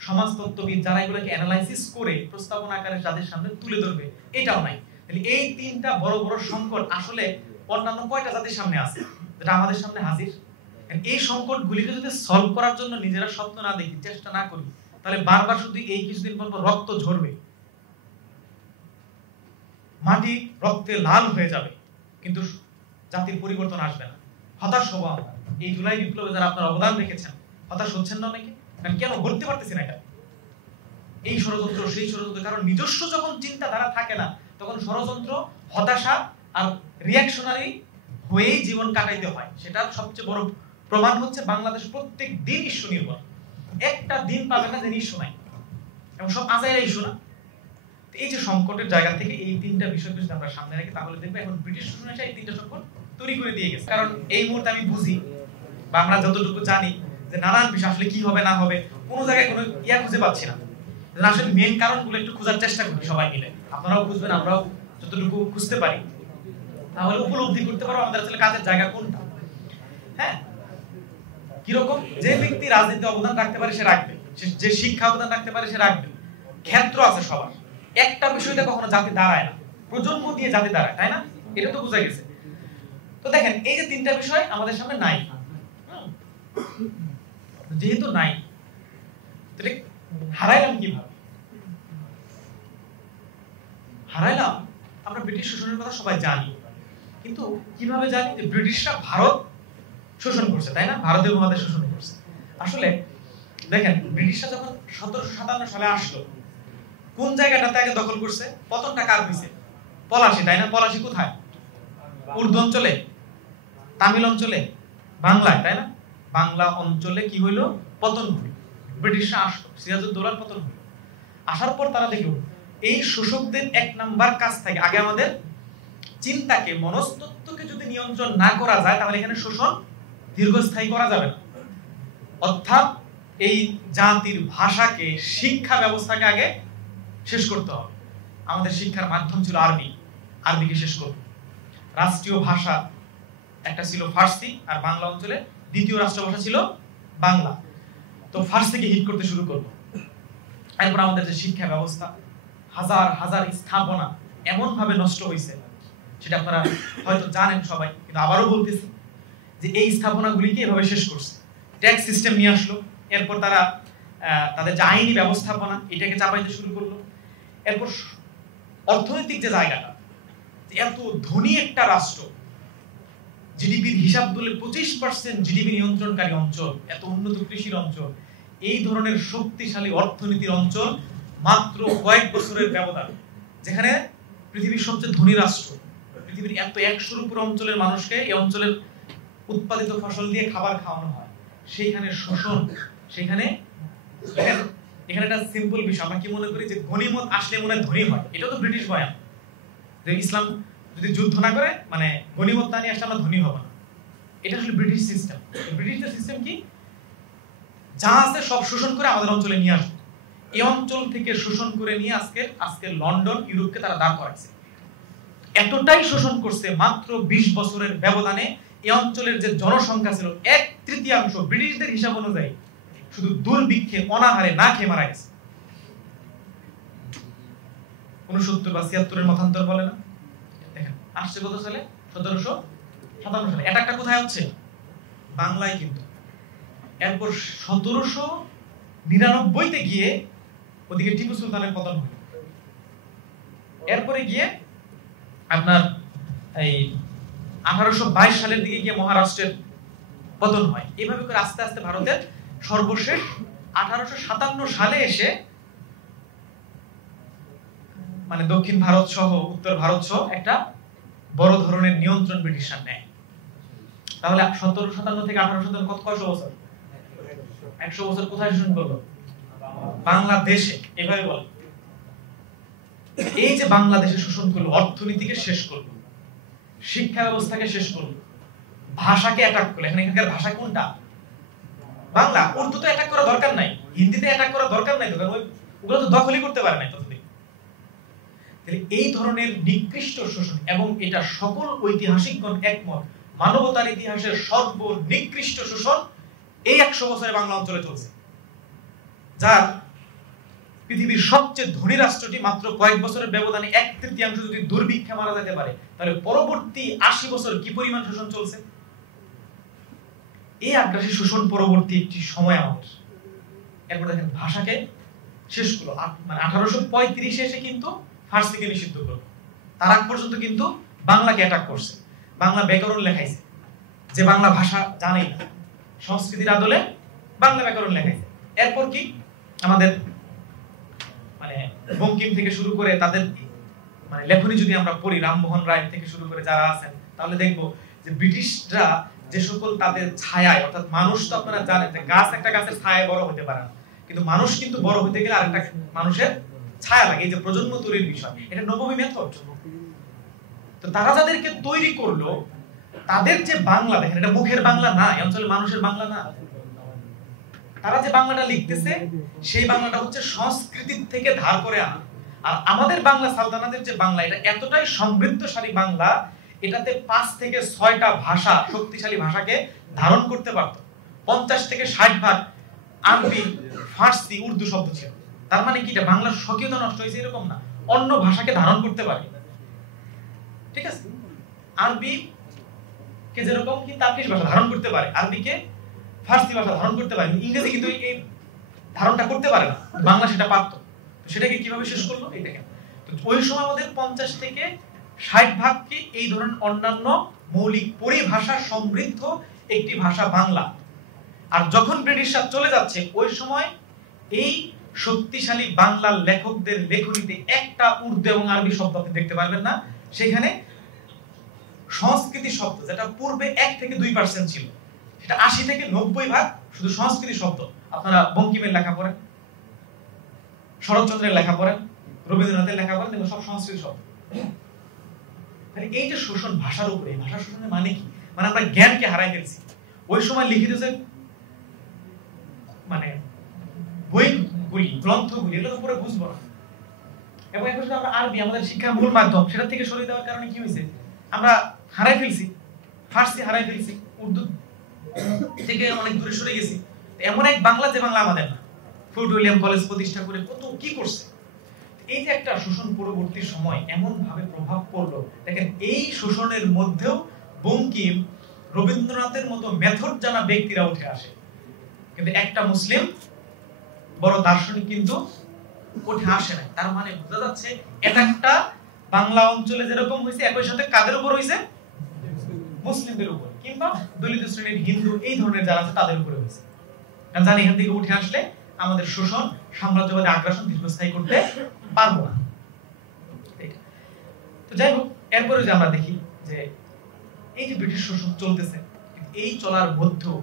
সমাজতত্ত্ববিদ, যারা এগুলোকে অ্যানালাইসিস করে প্রস্তাবনা আকারে যাদের সামনে তুলে ধরবে, এটাও নাই। তাহলে এই তিনটা বড় বড় সংকট আসলে অন্যান্য কয়টা জাতির সামনে আছে, যেটা আমাদের সামনে হাজির? এই সংকটগুলিকে যদি সলভ করার জন্য নিজেরা স্বপ্ন না দেখি, চেষ্টা না করি, তাহলে বারবার শুধু এই কিছুদিন পর রক্ত ঝরবে, মাটি রক্তে লাল হয়ে যাবে, কিন্তু জাতির পরিবর্তন আসবে না। হতাশ হবো আমরা। এই জুলাই বিপ্লবে যারা আপনারা অবদান রেখেছেন, হতাশ হচ্ছেন না অনেকে? কেন করতে পারতেছি না এটা? এই ষড়যন্ত্র, সেই ষড়যন্ত্র। কারণ নিজস্ব যখন চিন্তাধারা থাকে না, তখন ষড়যন্ত্র, হতাশা আর রিয়াকশনারি হয়েই জীবন কাটাইতে হয়। সেটার সবচেয়ে বড় প্রমাণ হচ্ছে বাংলাদেশ প্রত্যেক দিন ইস্যু নির্ভর। একটা দিন পাবে না যে ইস্যু নাই, এবং সব আজাইরা ইস্যু না। এই যে সংকটের জায়গা থেকে এই তিনটা বিষয়কে যদি আমরা সামনে রাখি, তাহলে দেখবে এখন ব্রিটিশ শাসন এসে এই তিনটা সংকট তৈরি করে দিয়ে গেছে। কারণ এই মুহূর্তে আমি বুঝি বা আমরা যতটুকু জানি যে নানান বিষয় আসলে কি হবে না হবে কোনো জায়গায় কোনো ইয়া খুঁজে পাচ্ছি না। আসলে মেইন কারণগুলো একটু খোঁজার চেষ্টা করি সবাই মিলে, আপনারাও খুঁজবেন, আমরাও যতটুকু খুঁজতে পারি তাহলে উপলব্ধি করতে পারবো আমাদের আসলে কাজের জায়গা কোনটা। হ্যাঁ, কিরকম? যে ব্যক্তি রাজনীতি অবদান রাখতে পারে সে রাখবে, যে শিক্ষা অবদান রাখতে পারে সে রাখবে। ক্ষেত্র আছে সবার, একটা বিষয়তে কখনো জাতি দাঁড়ায় না, প্রজন্ম দিয়ে জাতি দাঁড়ায়, তাই না? এটা তো বোঝা গেছে। তো দেখেন এই যে তিনটা বিষয় আমাদের সামনে নাই, যেহেতু নাই তাহলে হারাইলাম কিভাবে? হারাইলাম আমরা ব্রিটিশ শোষণের কথা সবাই জানি, কিন্তু কিভাবে জানি? যে ব্রিটিশরা ভারত শোষণ করছে, তাই না? ভারতীয় উপমহাদেশ শোষণ করছে। আসলে দেখেন ব্রিটিশরা যখন 1757 সালে আসলো, কোন জায়গাটাতে আগে দখল করছে? পতনটা কার হইছে? পলাশি, তাই না? পলাশি কোথায়? উর্দু অঞ্চলে, তামিল অঞ্চলে, বাংলায়, তাই না? বাংলা অঞ্চলে কি হইলো? পতন হইল। ব্রিটিশরা আসলো, সিরাজউদ্দৌলার পতন হইল। আসার পর তারা দেখলো এই শোষকদের এক নাম্বার কাজ থাকে আগে আমাদের চিন্তাকে, মনস্তত্ত্বকে যদি নিয়ন্ত্রণ না করা যায় তাহলে এখানে শোষণ দীর্ঘস্থায়ী করা যাবে না। অর্থাৎ এই জাতির ভাষাকে, শিক্ষা ব্যবস্থাকে আগে শেষ করতে হবে। আমাদের শিক্ষার মাধ্যম ছিল আরবি, আরবিকে শেষ করব। রাষ্ট্রীয় ভাষা একটা ছিল ফার্সি, আর বাংলা অঞ্চলে দ্বিতীয় রাষ্ট্রভাষা ছিল বাংলা। তো ফার্সিকে হিট করতে শুরু করব। এরপর আমাদের যে শিক্ষা ব্যবস্থা, হাজার হাজার স্থাপনা এমন ভাবে নষ্ট হয়েছে, সেটা আপনারা হয়তো জানেন সবাই, কিন্তু আবারও বলতেছি যে এই স্থাপনাগুলিকে এভাবে শেষ করছে। ট্যাক্স সিস্টেম নিয়ে আসলো, এরপর তারা তাদের যে আইনি ব্যবস্থাপনা এটাকে চাপাইতে শুরু করলো। এরপর অর্থনৈতিক যে জায়গাটা, এত ধনী একটা রাষ্ট্র, জিডিপির হিসাব ধরলে 25% জিডিপি নিয়ন্ত্রণকারী অঞ্চল, এত উন্নত কৃষির অঞ্চল, এই ধরনের শক্তিশালী অর্থনীতির অঞ্চল মাত্র কয়েক বছরের ব্যবধান, যেখানে পৃথিবীর সবচেয়ে ধনী রাষ্ট্র, পৃথিবীর এত 100-র উপর অঞ্চলের মানুষকে এই অঞ্চলের উৎপাদিত ফসল দিয়ে খাবার খাওয়ানো হয়, সেইখানে শোষণ, সেখানে এখানে একটা সিম্পল বিষয়, আমরা কি মনে করি যে গনিমত আসলে মনে হয় ধনী হয়, এটা তো ব্রিটিশ বয়ান যে ইসলাম যদি যুদ্ধ না করে মানে গনিমত না নিয়ে আসলে আমরা ধনী হব না। এটা আসলে ব্রিটিশ সিস্টেম। ব্রিটিশদের সিস্টেম কি? যা আছে সব শোষণ করে আমাদের অঞ্চলে নিয়ে আসবে। এই অঞ্চল থেকে শোষণ করে নিয়ে আজকে লন্ডন, ইউরোপকে তারা দাঁড় করাইছে। এতটাই শোষণ করছে, মাত্র 20 বছরের ব্যবধানে এই অঞ্চলের যে জনসংখ্যা ছিল 1/3 ব্রিটিশদের হিসাব অনুযায়ী শুধু দুর্ভিক্ষে, অনাহারে, না খেয়ে মারা গেছে। 69 বা 76-এর মতান্তর বলে না? দেখেন আসছে কত সালে? 1757 সালে। এটা কোথায় হচ্ছে? বাংলায়। কিন্তু এরপর 1799-তে গিয়ে ওদিকে টিপু সুলতানের পতন হলো। এরপরে গিয়ে আপনার এই 1822 সালের দিকে গিয়ে মহারাষ্ট্রের পতন হয়। এইভাবে করে আস্তে আস্তে ভারতের সর্বশেষ 1857 সালে এসে মানে দক্ষিণ ভারত সহ উত্তর ভারত সহ একটা বড় ধরনের নিয়ন্ত্রণ ব্রিটিশরা নেয়। তাহলে 1757 থেকে 1857 কয়শো বছর? 100 বছর কোথায় শোষণ করলো? বাংলাদেশে। এভাবে বল, এই যে বাংলাদেশে শোষণ করলো, অর্থনীতিকে শেষ করলো, শিক্ষা ব্যবস্থাকে শেষ করলো, ভাষাকে অ্যাটাক করলো। এখানকার ভাষা কোনটা? বাংলা। উর্দু তো অ্যাটাক করা দরকার নাই, হিন্দিতে অ্যাটাক করা দরকার নাই, কারণ ওগুলো তো দখলই করতে পারে না ততদিন। তাহলে এই ধরনের নিকৃষ্ট শোষণ, এবং এটা সকল ঐতিহাসিকগণ একমত, মানবতার ইতিহাসের সর্বনিকৃষ্ট শোষণ এই 100 বছরে বাংলা অঞ্চলে চলছে। যার পৃথিবীর সবচেয়ে ধনী রাষ্ট্রটি মাত্র কয়েক বছরের ব্যবধানে 1/3 যদি দুর্ভিক্ষে মারা যেতে পারে, তাহলে পরবর্তী 80 বছর কি পরিমাণ শোষণ চলছে? এই আগ্রাসী শোষণ পরবর্তী একটি সময় আমাদের। এরপর দেখেন ভাষাকে শেষ করলো, মানে 1835 এসে কিন্তু ফার্সিকে নিষিদ্ধ করলো। তার আগ পর্যন্ত কিন্তু বাংলাকে অ্যাটাক করছে, বাংলা ব্যাকরণ লেখাইছে, যে বাংলা ভাষা জানেই না, সংস্কৃতির আদলে বাংলা ব্যাকরণ লেখাইছে। এরপর কি আমাদের মানে বঙ্কিম থেকে শুরু করে তাদের মানে লেখনী যদি আমরা পড়ি, রামমোহন রায় থেকে শুরু করে যারা আছেন, তাহলে দেখবো যে ব্রিটিশরা যে সকল তাদের ছায়ায়, অর্থাৎ মানুষ তো আপনারা জানেন যে গাছ একটা গাছের ছায়ায় বড় হতে পারে না, কিন্তু মানুষ কিন্তু বড় হতে গেলে আরেকটা মানুষের ছায়া লাগে। এই যে প্রজন্ম তৈরির বিষয়, এটা নবমী মেথড। তো তারা যাদেরকে তৈরি করলো, তাদের যে বাংলা, দেখেন এটা মুখের বাংলা না, এই অঞ্চলের মানুষের বাংলা না। তারা যে বাংলাটা লিখতেছে সেই বাংলাটা হচ্ছে সংস্কৃতি থেকে ধার করে আনা। আর আমাদের বাংলা সালতানাতের যে বাংলা, এটা এতটাই সমৃদ্ধশালী বাংলা, এটাতে 5 থেকে 6টা ভাষা, শক্তিশালী ভাষাকে ধারণ করতে পারত। 50 থেকে 60 ভাগ আরবি, ফার্সি, উর্দু শব্দ ছিল। তার মানে কি এটা বাংলার স্বকীয়তা নষ্ট হয়েছে এরকম না, অন্য ভাষাকে ধারণ করতে পারে। ঠিক আছে, আরবি কে যেরকম কি তার্কিশ ভাষা ধারণ করতে পারে, আরবিকে ফার্সি ভাষা ধারণ করতে পারে, ইংরেজি কিন্তু এই ধারণটা করতে পারে না, বাংলা সেটা পারতো। সেটাকে কিভাবে শেষ করলো এই দেখেন। তো ওই সময় আমাদের 50 থেকে 60 ভাগকে এই ধরনের অন্যান্য মৌলিক পরিভাষা সমৃদ্ধ একটি ভাষা বাংলা। আর যখন ব্রিটিশরা চলে যাচ্ছে ওই সময় এই শক্তিশালী বাংলার লেখকদের লেখনীতে একটা উর্দু এবং আরবি শব্দ আপনি দেখতে পারবেন না। সেখানে সংস্কৃতি শব্দ, যেটা পূর্বে 1 থেকে 2% ছিল, সেটা 80 থেকে 90 ভাগ শুধু সংস্কৃতি শব্দ। আপনারা বঙ্কিমের লেখা পড়েন, শরৎচন্দ্রের লেখা পড়েন, রবীন্দ্রনাথের লেখা পড়েন, দেখবেন সব সংস্কৃত শব্দ। মানে এই যে শোষণ ভাষার উপরে, ভাষা শোষণের মানে কি? মানে আমরা জ্ঞানকে হারাই ফেলছি। ওই সময় লিখিত যে মানে বইগুলি, গ্রন্থগুলি, এগুলোর উপরে বুঝবো না। এবং এখন আমরা আরবি, আমাদের শিক্ষার মূল মাধ্যম, সেটা থেকে সরিয়ে দেওয়ার কারণে কি হয়েছে? আমরা হারাই ফেলছি, ফার্সি হারাই ফেলছি, উর্দু থেকে অনেক দূরে সরে গেছি। এমন এক বাংলা যে বাংলা আমাদের না। ফোর্ট উইলিয়াম কলেজ প্রতিষ্ঠা করে কত কি করছে। এই যে একটা শোষণ পরবর্তী সময় এমন ভাবে প্রভাব পড়লো, দেখেন এই শোষণের মধ্যেও বঙ্কিম, রবীন্দ্রনাথের মতো মেথড জানা ব্যক্তিরা উঠে আসে, কিন্তু একটা মুসলিম বড় দার্শনিক কিন্তু উঠে আসে না। তার মানে বোঝা যাচ্ছে এটা একটা বাংলা অঞ্চলে যেরকম হয়েছে, একই সাথে কাদের উপর হয়েছে? মুসলিমদের উপর, কিংবা দলিত শ্রেণীর হিন্দু, এই ধরনের যারা আছে তাদের উপরে হয়েছে। কারণ জানি এখান থেকে উঠে আসলে আমাদের শোষণ, সাম্রাজ্যবাদী আগ্রাসন দীর্ঘস্থায়ী করতে পারবো না। তো যাই হোক, এরপরে যে আমরা দেখি যে এই যে ব্রিটিশ শোষণ চলতেছে, এই চলার মধ্যেও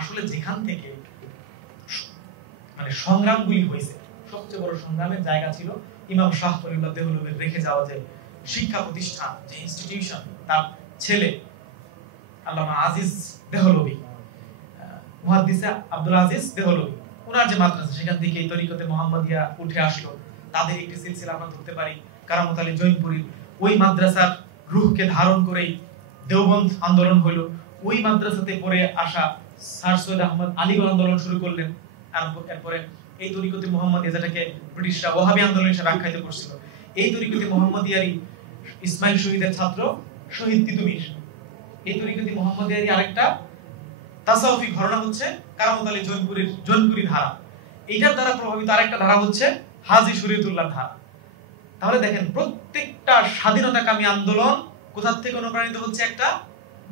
আসলে যেখান থেকে মানে সংগ্রামগুলি হয়েছে, সবচেয়ে বড় সংগ্রামের জায়গা ছিল ইমাম শাহ ওলিউল্লাহ দেহলভির রেখে যাওয়া যে শিক্ষা প্রতিষ্ঠান, যে ইনস্টিটিউশন। তার ছেলে আল্লামা আজিজ দেহলভি, মুহাদ্দিস আব্দুল আজিজ দেহলভি, ওনার যে মাদ্রাসা, সেখান থেকে এই তরিকতে মুহাম্মাদিয়া উঠে আসলো। তাদের একটি সিলসিলা আমরা ধরতে পারি কারামত আলী জৈনপুরী। ওই মাদ্রাসার রূহকে ধারণ করেই দেওবন্দ আন্দোলন হলো। ওই মাদ্রাসাতে পড়ে আসা স্যার সৈয়দ আহমদ আলীগড় আন্দোলন শুরু করলেন। এরপরে এই তরিকতে মুহাম্মাদিয়া, যেটাকে ব্রিটিশরা ওয়াহাবি আন্দোলন হিসেবে আখ্যায়িত করছিল, এই তরিকতে মুহাম্মাদিয়ারই ইসমাইল শহীদের ছাত্র শহীদ তিতুমির। এই তরিকতে মুহাম্মাদিয়ারই আরেকটা তাসাউফি ঘরানা হচ্ছে কারামত আলী জৈনপুরী ধারা। এইটার দ্বারা প্রভাবিত আরেকটা ধারা হচ্ছে হাজী শরীয়তুল্লাহ ধারা। তাহলে দেখেন প্রত্যেকটা স্বাধীনতাকামী আন্দোলন কোথা থেকে অনুপ্রাণিত হচ্ছে? একটা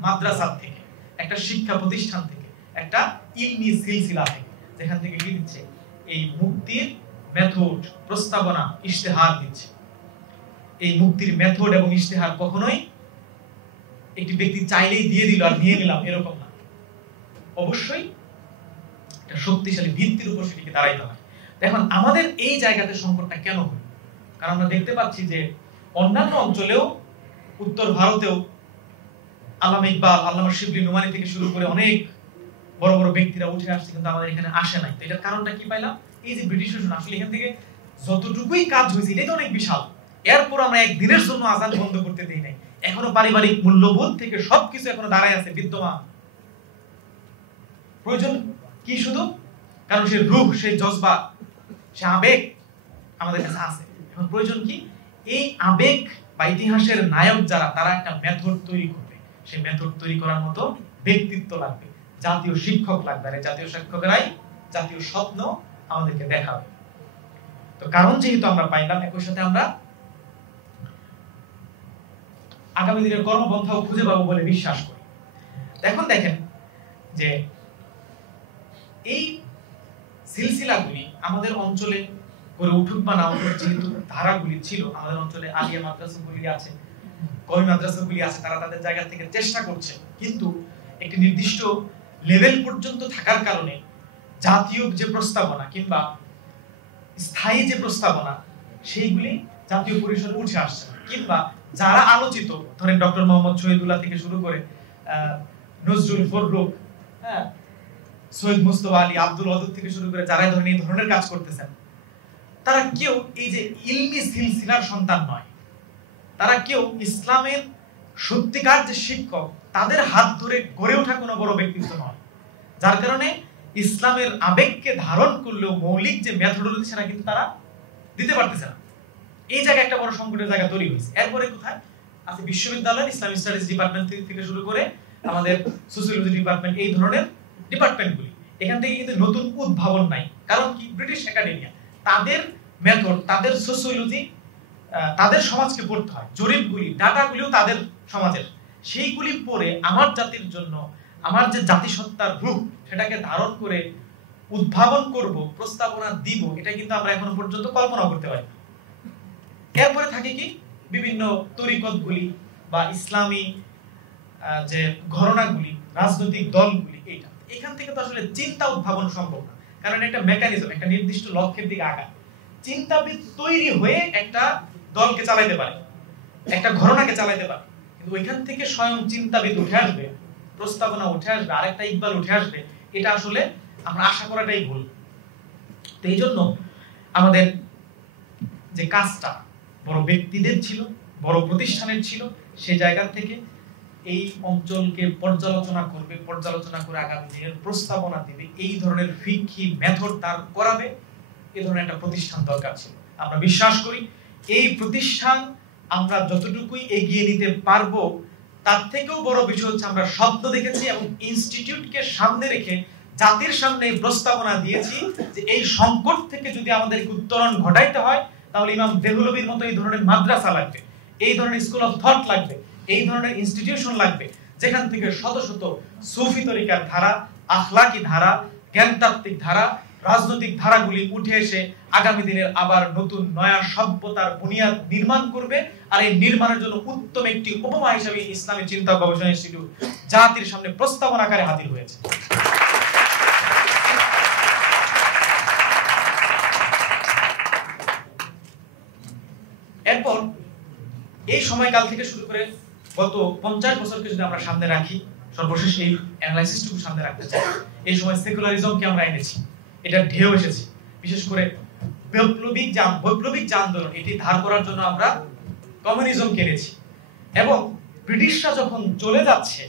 মাদ্রাসা থেকে, একটা শিক্ষা প্রতিষ্ঠান থেকে, একটা ইলমি সিলসিলা থেকে, যেখান থেকে কি দিচ্ছে? এই মুক্তির মেথড, প্রস্তাবনা, ইশতেহার দিচ্ছে। এই মুক্তির মেথড এবং ইশতেহার কখনোই একটি ব্যক্তি চাইলেই দিয়ে দিল আর নিয়ে নিলাম এরকম না। অবশ্যই একটা শক্তিশালী ভিত্তির উপর সেটিকে দাঁড়াইতে হয়। এখন আমাদের এই জায়গাতে সংকটটা কেন হয়? কারণ আমরা দেখতে পাচ্ছি যে অন্যান্য অঞ্চলেও, উত্তর ভারতেও আল্লামা ইকবাল, আল্লামা শিবলি নোমানী থেকে শুরু করে অনেক বড় বড় ব্যক্তিরা উঠে আসছে, কিন্তু আমাদের এখানে আসে নাই। তো এটার কারণটা কি পাইলাম? এই যে ব্রিটিশ শাসন, আসলে এখান থেকে যতটুকুই কাজ হয়েছে এটাই তো অনেক বিশাল। এরপর আমরা একদিনের জন্য আজান বন্ধ করতে দেই নাই। এখনো পারিবারিক মূল্যবোধ থেকে সবকিছু এখনো দাঁড়ায় আছে, বিদ্যমান। প্রয়োজন কি শুধু? কারণ সে রূহ, সে জজবা, সে আবেগ আমাদের কাছে আছে। এখন প্রয়োজন কি? এই আবেগ বা ইতিহাসের নায়ক যারা, তারা একটা মেথড তৈরি করবে। সেই মেথড তৈরি করার মতো ব্যক্তিত্ব লাগবে, জাতীয় শিক্ষক লাগবে। আর জাতীয় শিক্ষকেরাই জাতীয় স্বপ্ন আমাদেরকে দেখাবে। তো কারণ যেহেতু আমরা পাইলাম, একই সাথে আমরা আগামী দিনের কর্মপন্থাও খুঁজে পাবো বলে বিশ্বাস করি। এখন দেখেন যে এই সিলসিলাগুলি আমাদের অঞ্চলে গড়ে উঠুক বা না উঠুক, যেহেতু ধারাগুলি ছিল আমাদের অঞ্চলে, আলিয়া মাদ্রাসাগুলি আছে, কওমি মাদ্রাসাগুলি আছে, তারা তাদের জায়গা থেকে চেষ্টা করছে, কিন্তু একটি নির্দিষ্ট লেভেল পর্যন্ত থাকার কারণে জাতীয় যে প্রস্তাবনা কিংবা স্থায়ী যে প্রস্তাবনা, সেইগুলি জাতীয় পরিসরে উঠে আসছে। কিংবা যারা আলোচিত, ধরেন ডক্টর মোহাম্মদ শহীদুল্লাহ থেকে শুরু করে নজরুল ফররুক, হ্যাঁ, সৈয়দ মুস্তফা আলী, আব্দুল ওয়াদুদ থেকে শুরু করে যারা এই ধরনের কাজ করতেছেন, তারা কেউ এই যে ইলমি সিলসিলার সন্তান নয়, তারা কেউ ইসলামের সত্যিকার যে শিক্ষক তাদের হাত ধরে গড়ে ওঠা কোনো বড় ব্যক্তিত্ব নয়, যার কারণে ইসলামের আবেগকে ধারণ করলেও মৌলিক যে মেথোডোলজি সেটা কিন্তু তারা দিতে পারতেছে না। এই জায়গায় একটা বড় সংকটের জায়গা তৈরি হয়েছে। এরপরে কোথায় আছে বিশ্ববিদ্যালয়ের ইসলামিক স্টাডিজ ডিপার্টমেন্ট থেকে শুরু করে আমাদের সোসিওলজি ডিপার্টমেন্ট, এই ধরনের ডিপার্টমেন্টগুলি, এখান থেকে কিন্তু নতুন উদ্ভাবন নাই। কারণ কি, ব্রিটিশ একাডেমিয়া তাদের মেথড, তাদের সোসিওলজি, তাদের সমাজকে পড়তে হয়, জরিপগুলি, ডাটাগুলিও তাদের সমাজের, সেইগুলি পড়ে আমার জাতির জন্য আমার যে জাতিসত্তার রূপ সেটাকে ধারণ করে উদ্ভাবন করব, প্রস্তাবনা দিব, এটা কিন্তু আমরা এখনো পর্যন্ত কল্পনা করতে পারি না। এরপরে থাকে কি, বিভিন্ন তরিকতগুলি বা ইসলামী যে ঘরানাগুলি, রাজনৈতিক দলগুলি, এইটা এখান থেকে তো আসলে চিন্তা উদ্ভাবন সম্ভব না, কারণ একটা মেকানিজম, একটা নির্দিষ্ট লক্ষ্যের দিকে আগায়। চিন্তাবিদ তৈরি হয়ে একটা দলকে চালাইতে পারে, একটা ঘরানাকে চালাইতে পারে, কিন্তু ওইখান থেকে স্বয়ং চিন্তাবিদ উঠে আসবে, প্রস্তাবনা উঠে আসবে, আরেকটা ইকবাল উঠে আসবে, এটা আসলে আমরা আশা করাটাই ভুল। তো এই জন্য আমাদের যে কাজটা বড় ব্যক্তিদের ছিল, বড় প্রতিষ্ঠানের ছিল, সেই জায়গা থেকে এই অঞ্চলকে পর্যালোচনা করবে, পর্যালোচনা করে আগামী দিনের প্রস্তাবনা দিবে, এই ধরনের ফিকহি মেথড তার করাবে, এই ধরনের একটা প্রতিষ্ঠান দরকার ছিল। আমরা বিশ্বাস করি এই প্রতিষ্ঠান আমরা যতটুকুই এগিয়ে নিতে পারবো, তার থেকেও বড় বিষয় হচ্ছে আমরা স্বপ্ন দেখেছি এবং ইনস্টিটিউটকে সামনে রেখে জাতির সামনে প্রস্তাবনা দিয়েছি যে এই সংকট থেকে যদি আমাদেরকে উত্তরণ ঘটাইতে হয়, তাহলে ইমাম দেহলভির মতো এই ধরনের মাদ্রাসা লাগবে, এই ধরনের স্কুল অফ থট লাগবে, এই ধরনের ইনস্টিটিউশন লাগবে, যেখান থেকে শত শত সুফি তরিকার ধারা, আখলাকি ধারা, জ্ঞানতাত্ত্বিক ধারা, রাজনৈতিক ধারাগুলি উঠে এসে আগামী দিনের আবার নতুন নয়া সভ্যতার বুনিয়াদ নির্মাণ করবে। আর এই নির্মাণের জন্য উত্তম একটি উপমা হিসেবে ইসলামী চিন্তা গবেষণা ইনস্টিটিউট জাতির সামনে প্রস্তাবনা আকারে হাজির হয়েছে। এরপর এই সময়কাল থেকে শুরু করে গত 50 বছরকে যদি আমরা সামনে রাখি, সর্বশেষ এই অ্যানালাইসিসটুকু সামনে রাখতে চাই। এই সময় সেকুলারিজমকে আমরা এনেছি, এটা ঢেউ এসেছে, বিশেষ করে বৈপ্লবিক যে আন্দোলন, এটি ধার করার জন্য আমরা কমিউনিজমকে এনেছি। এবং ব্রিটিশরা যখন চলে যাচ্ছে,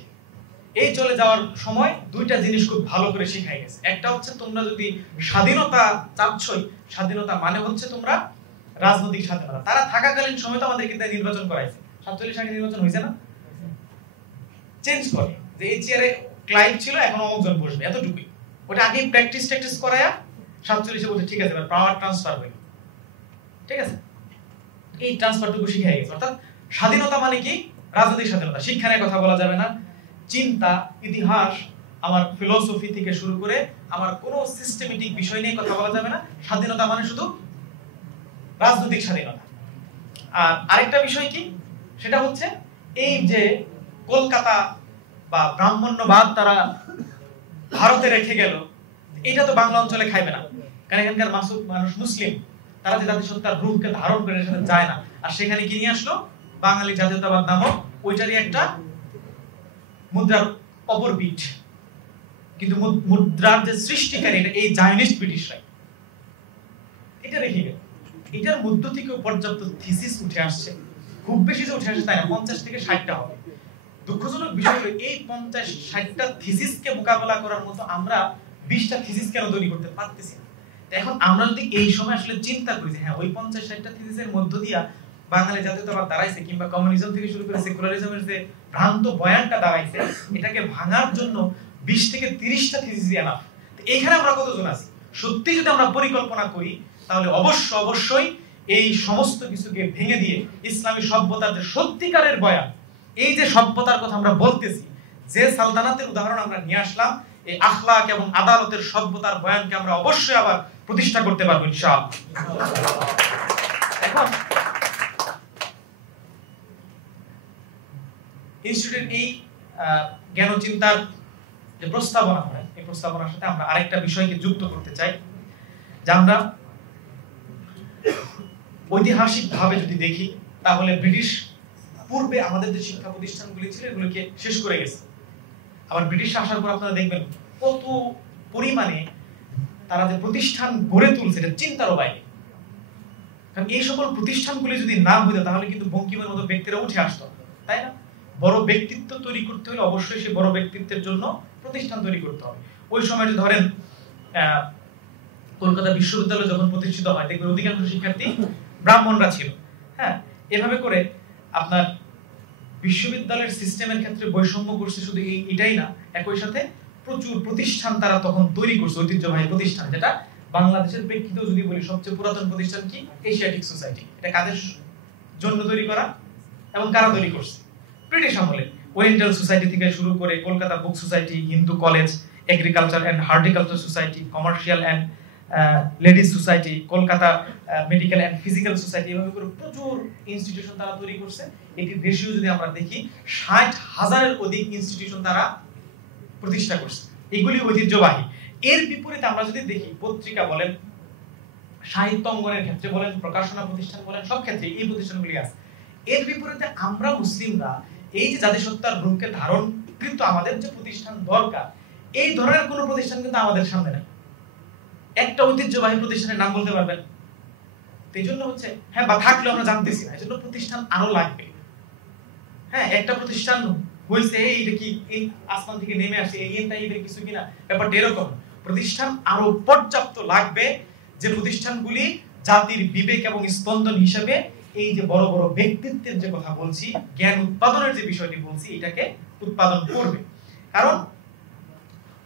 এই চলে যাওয়ার সময় দুইটা জিনিস খুব ভালো করে শিখাই গেছে। একটা হচ্ছে, তোমরা যদি স্বাধীনতা চাচ্ছই, স্বাধীনতা মানে হচ্ছে তোমরা রাজনৈতিক স্বাধীনতা। তারা থাকাকালীন সময় তো আমাদের কিন্তু নির্বাচন করাইছে, 47 সালে নির্বাচন হয়েছে না, চেঞ্জ করে যে এই চেয়ারে ক্লাইভ ছিল, এখন অমুকজন বসবে, এতটুকুই। ওটা আগে প্র্যাকটিস করায়া 47 বলছে ঠিক আছে, পাওয়ার ট্রান্সফার হইল, ঠিক আছে, এই ট্রান্সফারটুকু শিখাই গেছে। অর্থাৎ স্বাধীনতা মানে কি, রাজনৈতিক স্বাধীনতা। শিক্ষা নিয়ে কথা বলা যাবে না, চিন্তা, ইতিহাস, আমার ফিলোসফি থেকে শুরু করে আমার কোনো সিস্টেমেটিক বিষয় নিয়ে কথা বলা যাবে না। স্বাধীনতা মানে শুধু রাজনৈতিক স্বাধীনতা। আর আরেকটা বিষয় কি, সেটা হচ্ছে এই যে কলকাতা বা ব্রাহ্মণ্যবাদ তারা ভারতে রেখে গেল, এটা তো বাংলা অঞ্চলে খাইবে না, কারণ এখানকার মানুষ মুসলিম, তারা যে জাতিসত্তার রূপকে ধারণ করে সেখানে যায় না। আর সেখানে কি নিয়ে আসলো, বাঙালি জাতীয়তাবাদ নামক ওইটারই একটা মুদ্রার অপর পিঠ। কিন্তু মুদ্রার যে সৃষ্টিকারী এটা এই জায়নিস্ট ব্রিটিশরাই, এটা রেখে গেল। এটার মধ্য থেকে পর্যাপ্ত থিসিস উঠে আসছে, খুব বেশি যে উঠে আসছে তাই না, 50 থেকে 60টা হবে। দুঃখজনক বিষয় হলো এই 50-60টা থিসিসকে মোকাবেলা করার মতো আমরা 20টা থিসিস কেন তৈরি করতে পারতেছি না। এখন আমরা যদি এই সময় আসলে চিন্তা করি যে হ্যাঁ, ওই 50-60টা থিসিসের মধ্য দিয়া বাঙালি জাতীয়তাবাদ দাঁড়াইছে, কিংবা কমিউনিজম থেকে শুরু করে সেকুলারিজমের যে ভ্রান্ত বয়ানটা দাঁড়াইছে, এটাকে ভাঙার জন্য 20 থেকে 30টা থিসিস এনাফ। এইখানে আমরা কতজন আছি? সত্যি যদি আমরা পরিকল্পনা করি, তাহলে অবশ্যই এই সমস্ত কিছুকে ভেঙে দিয়ে ইসলামী সভ্যতার যে সত্যিকারের বয়ান, এই যে সভ্যতার কথা আমরা বলতেছি, যে সালতানাতের উদাহরণ আমরা নিয়ে আসলাম, এই আখলাক এবং আদালতের সভ্যতার বয়ানকে আমরা অবশ্যই আবার প্রতিষ্ঠা করতে পারবো ইনশাআল্লাহ। এখন ইনস্টিটিউটের এই জ্ঞান চিন্তার যে প্রস্তাবনা হয়, এই প্রস্তাবনার সাথে আমরা আরেকটা বিষয়কে যুক্ত করতে চাই, যে আমরা ঐতিহাসিকভাবে যদি দেখি, তাহলে ব্রিটিশ পূর্বে আমাদের যে শিক্ষা প্রতিষ্ঠানগুলি ছিল এগুলোকে শেষ করে গেছে। আবার ব্রিটিশ আসার পর আপনারা দেখবেন কত পরিমাণে তারা যে প্রতিষ্ঠান গড়ে তুলছে এটা চিন্তারও বাইরে। কারণ এই সকল প্রতিষ্ঠানগুলি যদি না হতো তাহলে কিন্তু বঙ্কিমের মতো ব্যক্তিরা উঠে আসতো, তাই না? বড় ব্যক্তিত্ব তৈরি করতে হলে অবশ্যই সেই বড় ব্যক্তিত্বের জন্য প্রতিষ্ঠান তৈরি করতে হবে। ওই সময় যদি ধরেন কলকাতা বিশ্ববিদ্যালয় যখন প্রতিষ্ঠিত হয় দেখবেন অধিকাংশ শিক্ষার্থী ব্রাহ্মণরা ছিল। হ্যাঁ, এভাবে করে আপনার বিশ্ববিদ্যালয়ের সিস্টেমের ক্ষেত্রে বৈষম্য করছে শুধু এটাই না, একই সাথে প্রচুর প্রতিষ্ঠান তারা তখন তৈরি করছে, ঐতিহ্যবাহী প্রতিষ্ঠান। যেটা বাংলাদেশের প্রেক্ষিতেও যদি বলি সবচেয়ে পুরাতন প্রতিষ্ঠান কি? Asiatic society. এটা কাদের জন্য তৈরি করা এবং কারা তৈরি করছে? ব্রিটিশ আমলে ওরিয়েন্টাল সোসাইটি থেকে শুরু করে Kolkata book society, Hindu college, agriculture and horticulture society, commercial and ladies society, Kolkata medical and physical society, এভাবে করে প্রচুর ইনস্টিটিউশন তারা তৈরি করছে। এটির রেশিও যদি আমরা দেখি 60,000-এর অধিক ইনস্টিটিউশন তারা প্রতিষ্ঠা করছে। এগুলি ঐতিহ্যবাহী। এর বিপরীতে আমরা যদি দেখি পত্রিকা বলেন, সাহিত্য অঙ্গনের ক্ষেত্রে বলেন, প্রকাশনা প্রতিষ্ঠান বলেন, সব ক্ষেত্রে এই প্রতিষ্ঠানগুলি আছে। এর বিপরীতে আমরা মুসলিমরা এই যে জাতিসত্তার রূপকে ধারণকৃত আমাদের যে প্রতিষ্ঠান দরকার, এই ধরনের কোনো প্রতিষ্ঠান কিন্তু আমাদের সামনে নাই। একটা ঐতিহ্যবাহী প্রতিষ্ঠানের নাম বলতে পারবেন? এই জন্য হচ্ছে হ্যাঁ, বা থাকলে আমরা জানতেছি না, এই জন্য প্রতিষ্ঠান আরো লাগবে। হ্যাঁ, একটা প্রতিষ্ঠান হয়েছে এইটা কি এই আসমান থেকে নেমে আসে এই টাইপের কিছু কিনা, ব্যাপারটা এরকম। প্রতিষ্ঠান আরো পর্যাপ্ত লাগবে, যে প্রতিষ্ঠানগুলি জাতির বিবেক এবং স্পন্দন হিসেবে এই যে বড় বড় ব্যক্তিত্বের যে কথা বলছি, জ্ঞান উৎপাদনের যে বিষয়টি বলছি, এটাকে উৎপাদন করবে। কারণ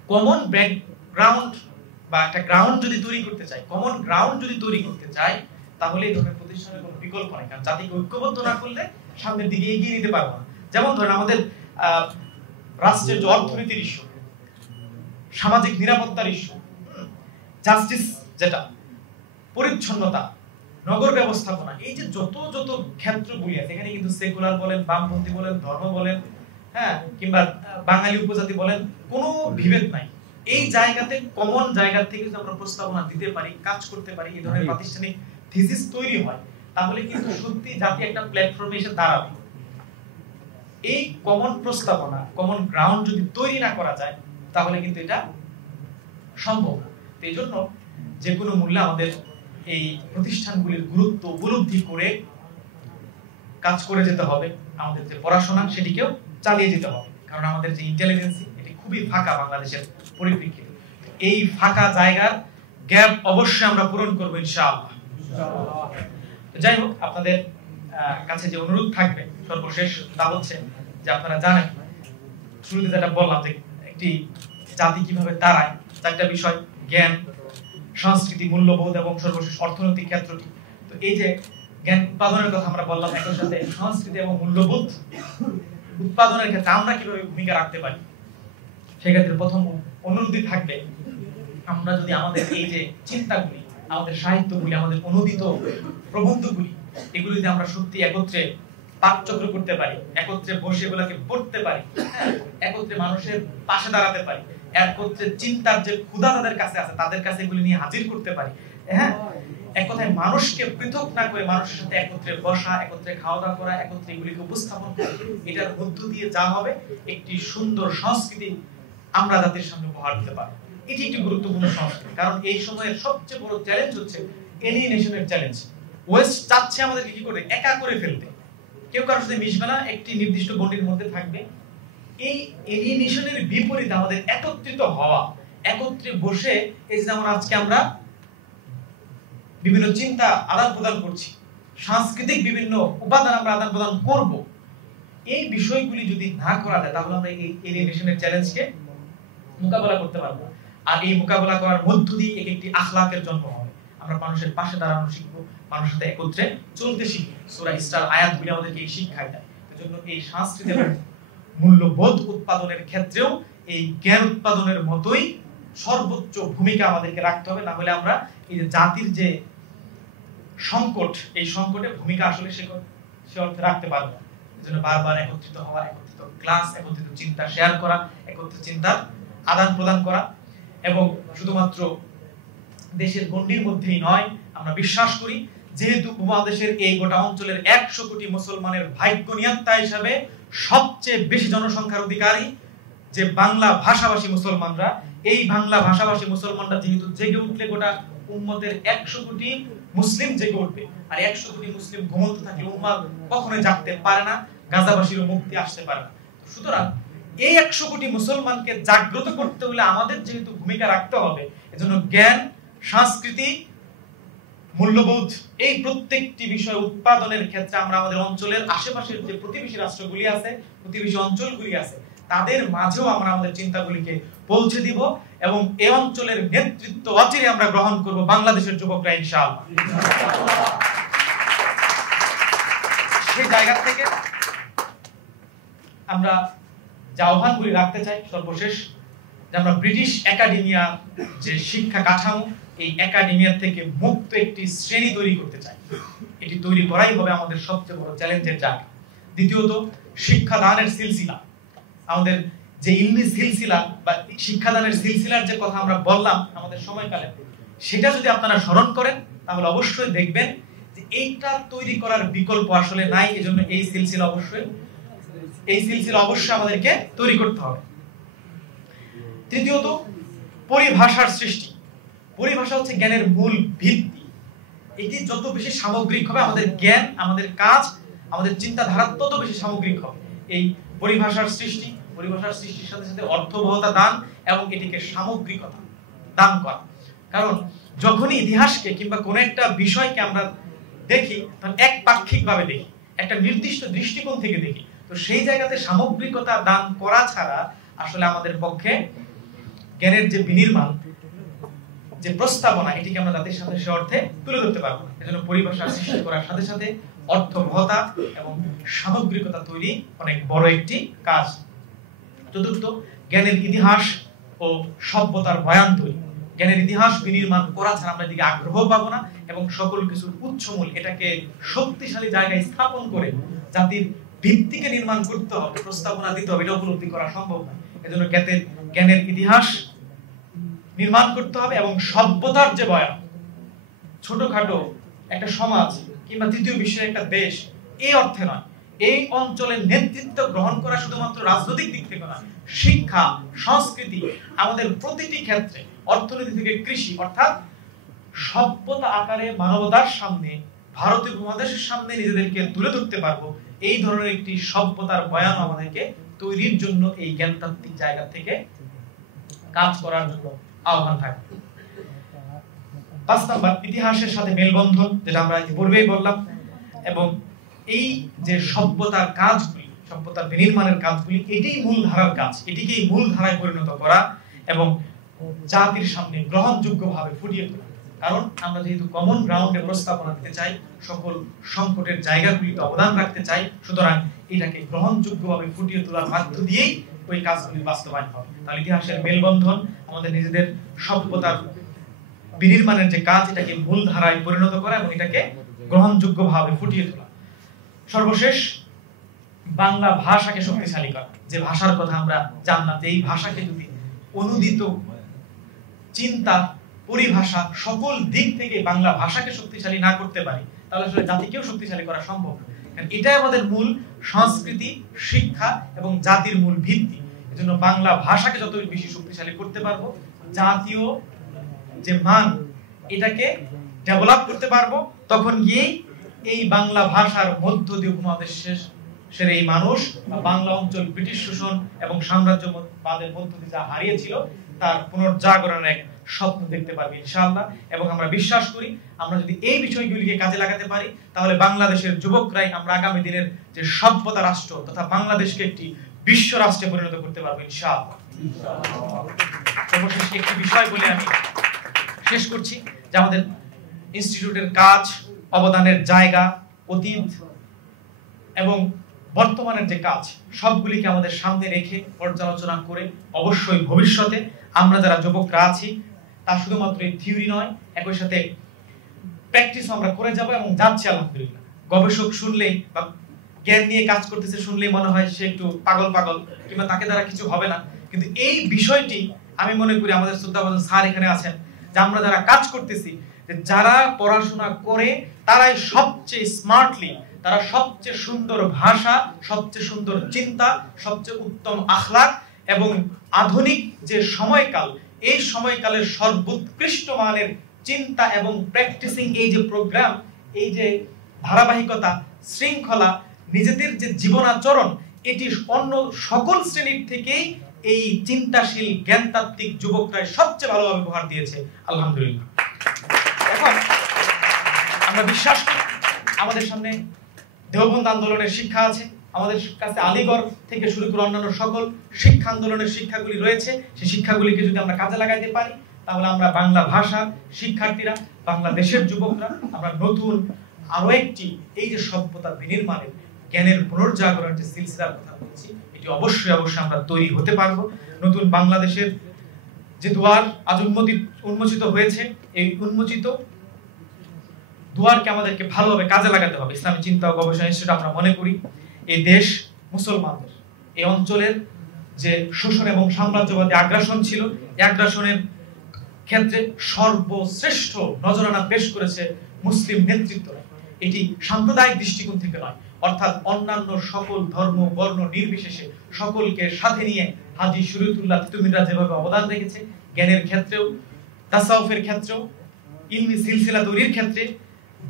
কমন ব্যাকগ্রাউন্ড বা একটা গ্রাউন্ড যদি তৈরি করতে চাই, কমন গ্রাউন্ড যদি তৈরি করতে চাই, তাহলে এই ধরনের প্রতিষ্ঠানের কোনো বিকল্প নেই। কারণ জাতিকে ঐক্যবদ্ধ না করলে সামনের দিকে এগিয়ে নিতে পারবো না। যেমন ধরেন আমাদের রাষ্ট্রের যে অর্থনীতির ইস্যু, সামাজিক নিরাপত্তার ইস্যু, জাস্টিস, যেটা পরিচ্ছন্নতা, নগর ব্যবস্থাপনা, এই যে যত যত ক্ষেত্রগুলি আছে, এখানে কিন্তু সেকুলার বলেন, বামপন্থী বলেন, ধর্ম বলেন, হ্যাঁ, কিংবা বাঙালি উপজাতি বলেন, কোনো বিভেদ নাই। এই জায়গাতে কমন জায়গা থেকে যদি আমরা প্রস্তাবনা দিতে পারি, কাজ করতে পারি, এই ধরনের প্রাতিষ্ঠানিক থিসিস তৈরি হয়, তাহলে কিন্তু সত্যি জাতি একটা প্ল্যাটফর্মে এসে দাঁড়াবে। এই কমন প্রস্তাবনা, কমন গ্রাউন্ড যদি তৈরি না করা যায়, তাহলে কিন্তু এটা সম্ভব না। এই জন্য যে কোনো মূল্যে আমাদের এই প্রতিষ্ঠানগুলির গুরুত্ব উপলব্ধি করে কাজ করে যেতে হবে। আমাদের যে পড়াশোনা সেটিকেও চালিয়ে যেতে হবে। কারণ আমাদের যে ইন্টেলিজেন্সি, এটি খুবই ফাঁকা বাংলাদেশের পরিপ্রেক্ষিতে। এই ফাঁকা জায়গার গ্যাপ অবশ্যই আমরা পূরণ করবো ইনশাআল্লাহ। যাই হোক, আপনাদের কাছে যে অনুরোধ থাকবে সর্বশেষ, তা হচ্ছে যে আপনারা জানেন শুরুতে যেটা বললাম যে একটি জাতি কিভাবে দাঁড়ায়, চারটা বিষয়: জ্ঞান, সংস্কৃতি, মূল্যবোধ এবং সর্বশেষ অর্থনৈতিক ক্ষেত্রটি। তো এই যে জ্ঞান উৎপাদনের কথা আমরা বললাম, একই সাথে সংস্কৃতি এবং মূল্যবোধ উৎপাদনের ক্ষেত্রে আমরা কিভাবে ভূমিকা রাখতে পারি, সেক্ষেত্রে প্রথম অনুরোধই থাকবে আমরা যদি আমাদের এই যে চিন্তাগুলি, আমাদের সাহিত্যগুলি, আমাদের অনুদিত প্রবন্ধগুলি, এগুলি যদি আমরা সত্যি একত্রে পাঠচক্র করতে পারি, একত্রে বসে এগুলাকে পড়তে পারি, একত্রে মানুষের পাশে দাঁড়াতে পারি, একত্রে চিন্তার যে ক্ষুধা তাদের কাছে আছে তাদের কাছে এগুলি নিয়ে হাজির করতে পারি, হ্যাঁ, এক কথায় মানুষকে পৃথক না করে মানুষের সাথে একত্রে বসা, একত্রে খাওয়া দাওয়া করা, একত্রে এগুলিকে উপস্থাপন করা, এটার মধ্য দিয়ে যা হবে একটি সুন্দর সংস্কৃতি আমরা জাতির সামনে উপহার দিতে পারবো। এটি একটি গুরুত্বপূর্ণ সংস্কৃতি। কারণ এই সময়ের সবচেয়ে বড় চ্যালেঞ্জ হচ্ছে এলিয়েনেশনের চ্যালেঞ্জ। ওয়েস্ট চাচ্ছে আমাদেরকে কি করে একা করে ফেলতে, কেউ কারোর সাথে মিশবে না, একটি নির্দিষ্ট গণ্ডির মধ্যে থাকবে। এই এলিয়েনেশনের বিপরীতে আমাদের একত্রিত হওয়া, একত্রে বসে, এই যেমন আজকে আমরা বিভিন্ন চিন্তা আদান প্রদান করছি, সাংস্কৃতিক বিভিন্ন উপাদান আমরা আদান প্রদান করব, এই বিষয়গুলি যদি না করা যায় তাহলে আমরা এই এলিয়েনেশনের চ্যালেঞ্জকে মোকাবেলা করতে পারবো। আর এই মোকাবেলা করার মধ্য দিয়ে একটি আখলাকের জন্ম হবে। আমরা মানুষের পাশে দাঁড়ানো শিখবো, মানুষের সাথে একত্রে চলতে শিখবো। সূরা ইসরার আয়াতগুলি আমাদেরকে এই শিক্ষাই দেয়। এজন্য এই সাংস্কৃতিক মূল্যবোধ উৎপাদনের ক্ষেত্রেও এই জ্ঞান উৎপাদনের মতোই সর্বোচ্চ ভূমিকা আমাদেরকে রাখতে হবে। না হলে আমরা এই যে জাতির যে সংকট, এই সংকটে ভূমিকা আসলে সে অর্থে রাখতে পারবো না। এজন্য বারবার একত্রিত হওয়া, একত্রিত ক্লাস, একত্রিত চিন্তা শেয়ার করা, একত্রিত চিন্তার আদান প্রদান করা, এবং শুধুমাত্র দেশের গণ্ডির মধ্যেই নয়, আমরা বিশ্বাস করি যেহেতু উপমহাদেশের এই গোটা অঞ্চলের 100 কোটি মুসলমানের ভাগ্য নিয়ন্তা হিসাবে সবচেয়ে বেশি জনসংখ্যার অধিকারী যে বাংলা ভাষাভাষী মুসলমানরা, এই বাংলা ভাষাভাষী মুসলমানরা যেহেতু জেগে উঠলে গোটা উম্মতের 100 কোটি মুসলিম জেগে উঠবে, আর 100 কোটি মুসলিম ঘুমন্ত থাকলে উম্মাহ কখনোই জাগতে পারে না, গাজাবাসীরও মুক্তি আসতে পারে না। সুতরাং এই 100 কোটি মুসলমানকে জাগ্রত করতে হলে আমাদের যেহেতু ভূমিকা রাখতে হবে, এজন্য জ্ঞান, সংস্কৃতি, মূল্যবোধ এই প্রত্যেকটি বিষয় উৎপাদনের ক্ষেত্রে আমরা আমাদের অঞ্চলের আশেপাশের যে প্রতিবেশী রাষ্ট্রগুলি আছে, প্রতিবেশী অঞ্চলগুলি আছে, তাদের মাঝেও আমরা আমাদের চিন্তাগুলিকে পৌঁছে দিব এবং এই অঞ্চলের নেতৃত্ব অচিরে আমরা গ্রহণ করব বাংলাদেশের যুবকরা ইনশাআল্লাহ। সেই জায়গা থেকে আমরা যে আহ্বানগুলি রাখতে চাই, সর্বশেষ যে আমরা ব্রিটিশ একাডেমিয়া যে শিক্ষা কাঠামো, এই একাডেমিয়া থেকে মুক্ত একটি শ্রেণী তৈরি করতে চাই। এটি তৈরি করাই হবে আমাদের সবচেয়ে বড় চ্যালেঞ্জের জায়গা। দ্বিতীয়ত, শিক্ষাদানের সিলসিলা, আমাদের যে ইলমি সিলসিলা বা শিক্ষাদানের সিলসিলার যে কথা আমরা বললাম আমাদের সময়কালে, সেটা যদি আপনারা স্মরণ করেন তাহলে অবশ্যই দেখবেন যে এইটা তৈরি করার বিকল্প আসলে নাই। এজন্য এই সিলসিলা অবশ্যই আমাদেরকে তৈরি করতে হবে। তৃতীয়ত, পরিভাষার সৃষ্টি। পরিভাষা হচ্ছে জ্ঞানের মূল ভিত্তি। এটি যত বেশি সামগ্রিক হবে আমাদের জ্ঞান, আমাদের কাজ, আমাদের চিন্তাধারা তত বেশি সামগ্রিক হবে। এই পরিভাষার সৃষ্টির সাথে সাথে অর্থবহতা দান এবং এটিকে সামগ্রিকতা দান করা। কারণ যখনই ইতিহাসকে কিংবা কোন একটা বিষয়কে আমরা দেখি তখন এক পাক্ষিক ভাবে দেখি, একটা নির্দিষ্ট দৃষ্টিকোণ থেকে দেখি। তো সেই জায়গাতে সামগ্রিকতা দান করা ছাড়া আসলে আমাদের পক্ষে জ্ঞানের যে বিনির্মাণ, যে প্রস্তাবনা, এটিকে আমরা জাতির সাথে সে অর্থে তুলে ধরতে পারবো না। এজন্য পরিভাষা সৃষ্টি করার সাথে সাথে অর্থবহতা এবং সামগ্রিকতা তৈরি অনেক বড় একটি কাজ। চতুর্থ, জ্ঞানের ইতিহাস ও সভ্যতার বয়ান তৈরি। জ্ঞানের ইতিহাস বিনির্মাণ করা ছাড়া আমরা এদিকে আগ্রহ পাবো না এবং সকল কিছুর উচ্চমূল এটাকে শক্তিশালী জায়গায় স্থাপন করে জাতির ভিত্তিকে নির্মাণ করতে হবে, প্রস্তাবনা দিতে হবে, এটা উপলব্ধি করা সম্ভব না। এজন্য জ্ঞানের ইতিহাস নির্মাণ করতে হবে এবং সভ্যতার যে বয়ান, ছোটখাটো একটা সমাজ কিংবা তৃতীয় বিশ্বের একটা দেশ এই অর্থে নয়, এই অঞ্চলের নেতৃত্ব গ্রহণ করা শুধুমাত্র রাজনৈতিক দিক থেকে নয়, শিক্ষা, সংস্কৃতি, আমাদের প্রতিটি ক্ষেত্রে, অর্থনীতি থেকে কৃষি, অর্থাৎ সভ্যতা আকারে মানবতার সামনে, ভারতীয় উপমহাদেশের সামনে নিজেদেরকে তুলে ধরতে পারবো, এই ধরনের একটি সভ্যতার বয়ান আমাদেরকে তৈরির জন্য এই জ্ঞানতাত্ত্বিক জায়গা থেকে কাজ করার জন্য আহ্বান থাকে। 5 নাম্বার, ইতিহাসের সাথে মেলবন্ধন, যেটা আমরা পূর্বেই বললাম, এবং এই যে সভ্যতার কাজগুলি, সভ্যতার বিনির্মাণের কাজগুলি, এটাই মূল ধারার কাজ, এটিকেই মূল ধারায় পরিণত করা এবং জাতির সামনে গ্রহণযোগ্যভাবে ফুটিয়ে তোলা। কারণ আমরা যেহেতু কমন গ্রাউন্ডে প্রস্তাবনা দিতে চাই, সকল সংকটের জায়গাগুলিতে অবদান রাখতে চাই, সুতরাং এটাকে গ্রহণযোগ্যভাবে ফুটিয়ে তোলার মাধ্য দিয়েই ওই কাজগুলি বাস্তবায়ন হবে। তাহলে ইতিহাসের মেলবন্ধন, আমাদের নিজেদের সভ্যতার বিনির্মাণের যে কাজ, এটাকে মূল ধারায় পরিণত করা এবং এটাকে গ্রহণযোগ্যভাবে ফুটিয়ে তোলা। সর্বশেষ, বাংলা ভাষাকে শক্তিশালী করা। যে ভাষার কথা আমরা জানলাম, যে এই ভাষাকে যদি অনুদিত চিন্তা, পরিভাষা, সকল দিক থেকে বাংলা ভাষাকে শক্তিশালী না করতে পারি, তাহলে আসলে জাতিকেও শক্তিশালী করা সম্ভব না। কারণ এটাই আমাদের মূল সংস্কৃতি, শিক্ষা এবং জাতির মূল ভিত্তি। এজন্য বাংলা ভাষাকে যত বেশি শক্তিশালী করতে পারবো, জাতীয় যে মান, এটাকে ডেভেলপ করতে পারবো, তখন গিয়েই এই বাংলা ভাষার মধ্য দিয়ে উপমহাদেশের এই মানুষ, বাংলা অঞ্চল ব্রিটিশ শোষণ এবং সাম্রাজ্যবাদের মধ্য দিয়ে যা হারিয়েছিল তার পুনর্জাগরণের এক স্বপ্ন দেখতে পারবে ইনশাআল্লাহ। এবং আমরা বিশ্বাস করি আমরা যদি এই বিষয়গুলিকে কাজে লাগাতে পারি, তাহলে বাংলাদেশের যুবকরাই আমরা আগামী দিনের যে সভ্যতা রাষ্ট্র তথা বাংলাদেশকে একটি বিশ্ব রাষ্ট্রে পরিণত করতে পারবো ইনশাআল্লাহ। সর্বশেষ একটি বিষয় বলে আমি শেষ করছি, যে আমাদের ইনস্টিটিউটের কাজ, অবদানের জায়গা, অতীত এবং বর্তমানের যে কাজ, সবগুলিকে আমাদের সামনে রেখে পর্যালোচনা করে অবশ্যই ভবিষ্যতে আমরা যারা যুবকরা আছি তা শুধুমাত্র এই থিওরি নয়, একই সাথে প্র্যাকটিস আমরা করে যাব এবং যাচ্ছি আলহামদুলিল্লাহ। গবেষক শুনলেই বা জ্ঞান নিয়ে কাজ করতেছে শুনলেই মনে হয় সে একটু পাগল কিংবা তাকে দ্বারা কিছু হবে না, কিন্তু এই বিষয়টি আমি মনে করি আমাদের শ্রদ্ধাভাজন স্যার এখানে আছেন, যে আমরা যারা কাজ করতেছি, যে যারা পড়াশোনা করে তারাই সবচেয়ে স্মার্টলি, তারা সবচেয়ে সুন্দর ভাষা, সবচেয়ে সুন্দর চিন্তা, সবচেয়ে উত্তম আখলাক এবং আধুনিক যে সময়কাল, এই সময়কালের সর্বোৎকৃষ্ট মানের চিন্তা এবং প্র্যাকটিসিং এই যে প্রোগ্রাম, এই যে ধারাবাহিকতা, শৃঙ্খলা, নিজেদের যে জীবনাচরণ, এটি অন্য সকল শ্রেণীর থেকেই এই চিন্তাশীল জ্ঞানতাত্ত্বিক যুবকরাই সবচেয়ে ভালোভাবে উপহার দিয়েছে, আলহামদুলিল্লাহ। এখন আমরা বিশ্বাস করি আমাদের সামনে দেওবন্দ আন্দোলনের শিক্ষা আছে, আমাদের কাছে আলীগড় থেকে শুরু করে অন্যান্য সকল শিক্ষা আন্দোলনের শিক্ষাগুলি রয়েছে। সেই শিক্ষাগুলিকে যদি আমরা কাজে লাগাইতে পারি, তাহলে আমরা বাংলা ভাষার শিক্ষার্থীরা, বাংলাদেশের যুবকরা, আমরা নতুন আরো একটি এই যে সভ্যতা বিনির্মাণের, জ্ঞানের পুনর্জাগরণের যে সিলসিলার কথা বলছি, এটি অবশ্যই আমরা তৈরি হতে পারবো। নতুন বাংলাদেশের যে দুয়ার আজ উন্মোচিত হয়েছে, এই উন্মোচিত দুয়ারকে আমাদেরকে ভালোভাবে কাজে লাগাতে হবে। ইসলামী চিন্তা ও গবেষণা ইনস্টিটিউট আমরা মনে করি এই দেশ মুসলমানদের, এই অঞ্চলের যে শোষণ এবং সাম্রাজ্যবাদী আগ্রাসন ছিল, এই আগ্রাসনের ক্ষেত্রে সর্বশ্রেষ্ঠ নজরানা পেশ করেছে মুসলিম নেতৃত্বরা। এটি সাম্প্রদায়িক দৃষ্টিকোণ থেকে নয়, অর্থাৎ অন্যান্য সকল ধর্ম বর্ণ নির্বিশেষে সকলকে সাথে নিয়ে হাজী শরীয়তুল্লাহ তিতুমিররা যেভাবে অবদান রেখেছে, জ্ঞানের ক্ষেত্রেও, তাসাউফের ক্ষেত্রেও, ইলমি সিলসিলা তৈরির ক্ষেত্রে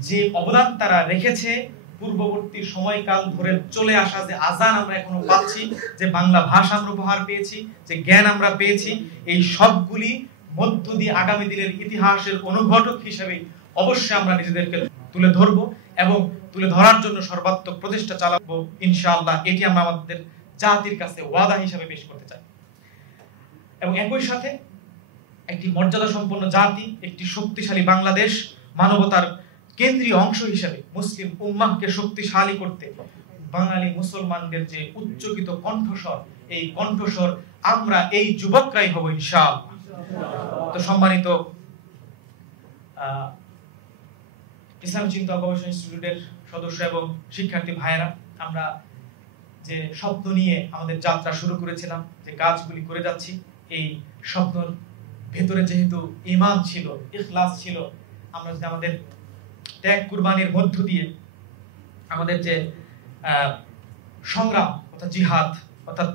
যে অবদান তারা রেখেছে, পূর্ববর্তী সময়কাল ধরে চলে আসা যে আজান আমরা এখনো পাচ্ছি, যে বাংলা ভাষা আমরা উপহার পেয়েছি, যে জ্ঞান আমরা পেয়েছি, এই সবগুলি মধ্য দিয়ে আগামী দিনের ইতিহাসের অনুঘটক হিসেবে অবশ্যই আমরা নিজেদেরকে তুলে ধরবো এবং তুলে ধরার জন্য সর্বাত্মক প্রচেষ্টা চালাবো ইনশাআল্লাহ। এটি আমরা আমাদের জাতির কাছে ওয়াদা হিসেবে পেশ করতে চাই। এবং একই সাথে একটি মর্যাদা সম্পন্ন জাতি, একটি শক্তিশালী বাংলাদেশ, মানবতার কেন্দ্রীয় অংশ হিসেবে মুসলিম উম্মাহকে শক্তিশালী করতে বাঙালি মুসলমানদের যে উচ্চকিত কণ্ঠস্বর, এই কণ্ঠস্বর আমরা এই যুবকরাই হব ইনশাআল্লাহ। তো সম্মানিত ইসলাম চিন্তা গবেষণা ইনস্টিটিউটের সদস্য এবং শিক্ষার্থী ভাইয়েরা, আমরা যে স্বপ্ন নিয়ে আমাদের যাত্রা শুরু করেছিলাম, যে কাজগুলি করে যাচ্ছি, এই স্বপ্নের ভেতরে যেহেতু ঈমান ছিল, ইখলাস ছিল, আমরা যদি আমাদের ত্যাগ কুরবানির মধ্য দিয়ে আমাদের যে সংগ্রাম অর্থাৎ জিহাদ অর্থাৎ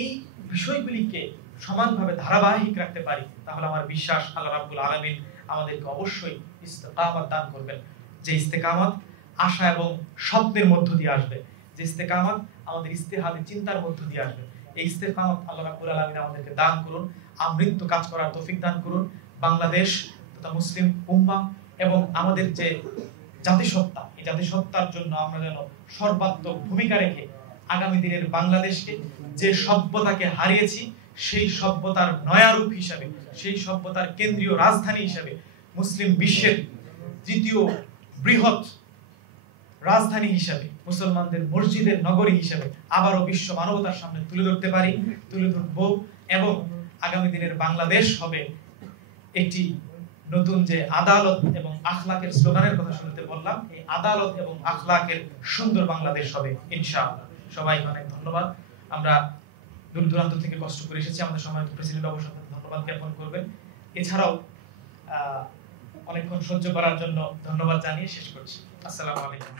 এই বিষয়গুলিকে সমানভাবে ধারাবাহিক রাখতে পারি, তাহলে আমার বিশ্বাস আল্লাহ রাব্বুল আলামিন আমাদেরকে অবশ্যই ইস্তেকামত দান করবেন। যে ইস্তেকামত আশা এবং স্বপ্নের মধ্য দিয়ে আসবে, যে ইস্তেকামত আমাদের ইস্তেহাদি চিন্তার মধ্য দিয়ে আসবে, এই ইস্তেকামত আল্লাহ রাব্বুল আলামিন আমাদেরকে দান করুন, আমৃত্যু কাজ করার তৌফিক দান করুন। বাংলাদেশ তথা মুসলিম উম্মাহ এবং আমাদের যে জাতিসত্তা, এই জাতিসত্তার জন্য আমরা যেন সর্বাত্মক ভূমিকা রেখে আগামী দিনের বাংলাদেশকে, যে সভ্যতাকে হারিয়েছি, সেই সভ্যতার নয়া রূপ হিসাবে, সেই সভ্যতার কেন্দ্রীয় রাজধানী হিসাবে, মুসলিম বিশ্বের তৃতীয় বৃহৎ রাজধানী হিসাবে, মুসলমানদের মসজিদের নগরী হিসাবে আবারও বিশ্ব মানবতার সামনে তুলে ধরতে পারি, তুলে ধরব। এবং আগামী দিনের বাংলাদেশ হবে একটি নতুন যে আদালত এবং আখলাকের স্লোগানের কথা শুনতে বললাম, এই আদালত এবং আখলাকের সুন্দর বাংলাদেশ হবে ইনশাআল্লাহ। সবাইকে অনেক ধন্যবাদ। আমরা দূর দূরান্ত থেকে কষ্ট করে এসেছি, আমাদের সম্মানিত প্রেসিডেন্ট অবশ্যই ধন্যবাদ জ্ঞাপন করবেন। এছাড়াও অনেকক্ষণ সহ্য করার জন্য ধন্যবাদ জানিয়ে শেষ করছি। আসসালামু আলাইকুম।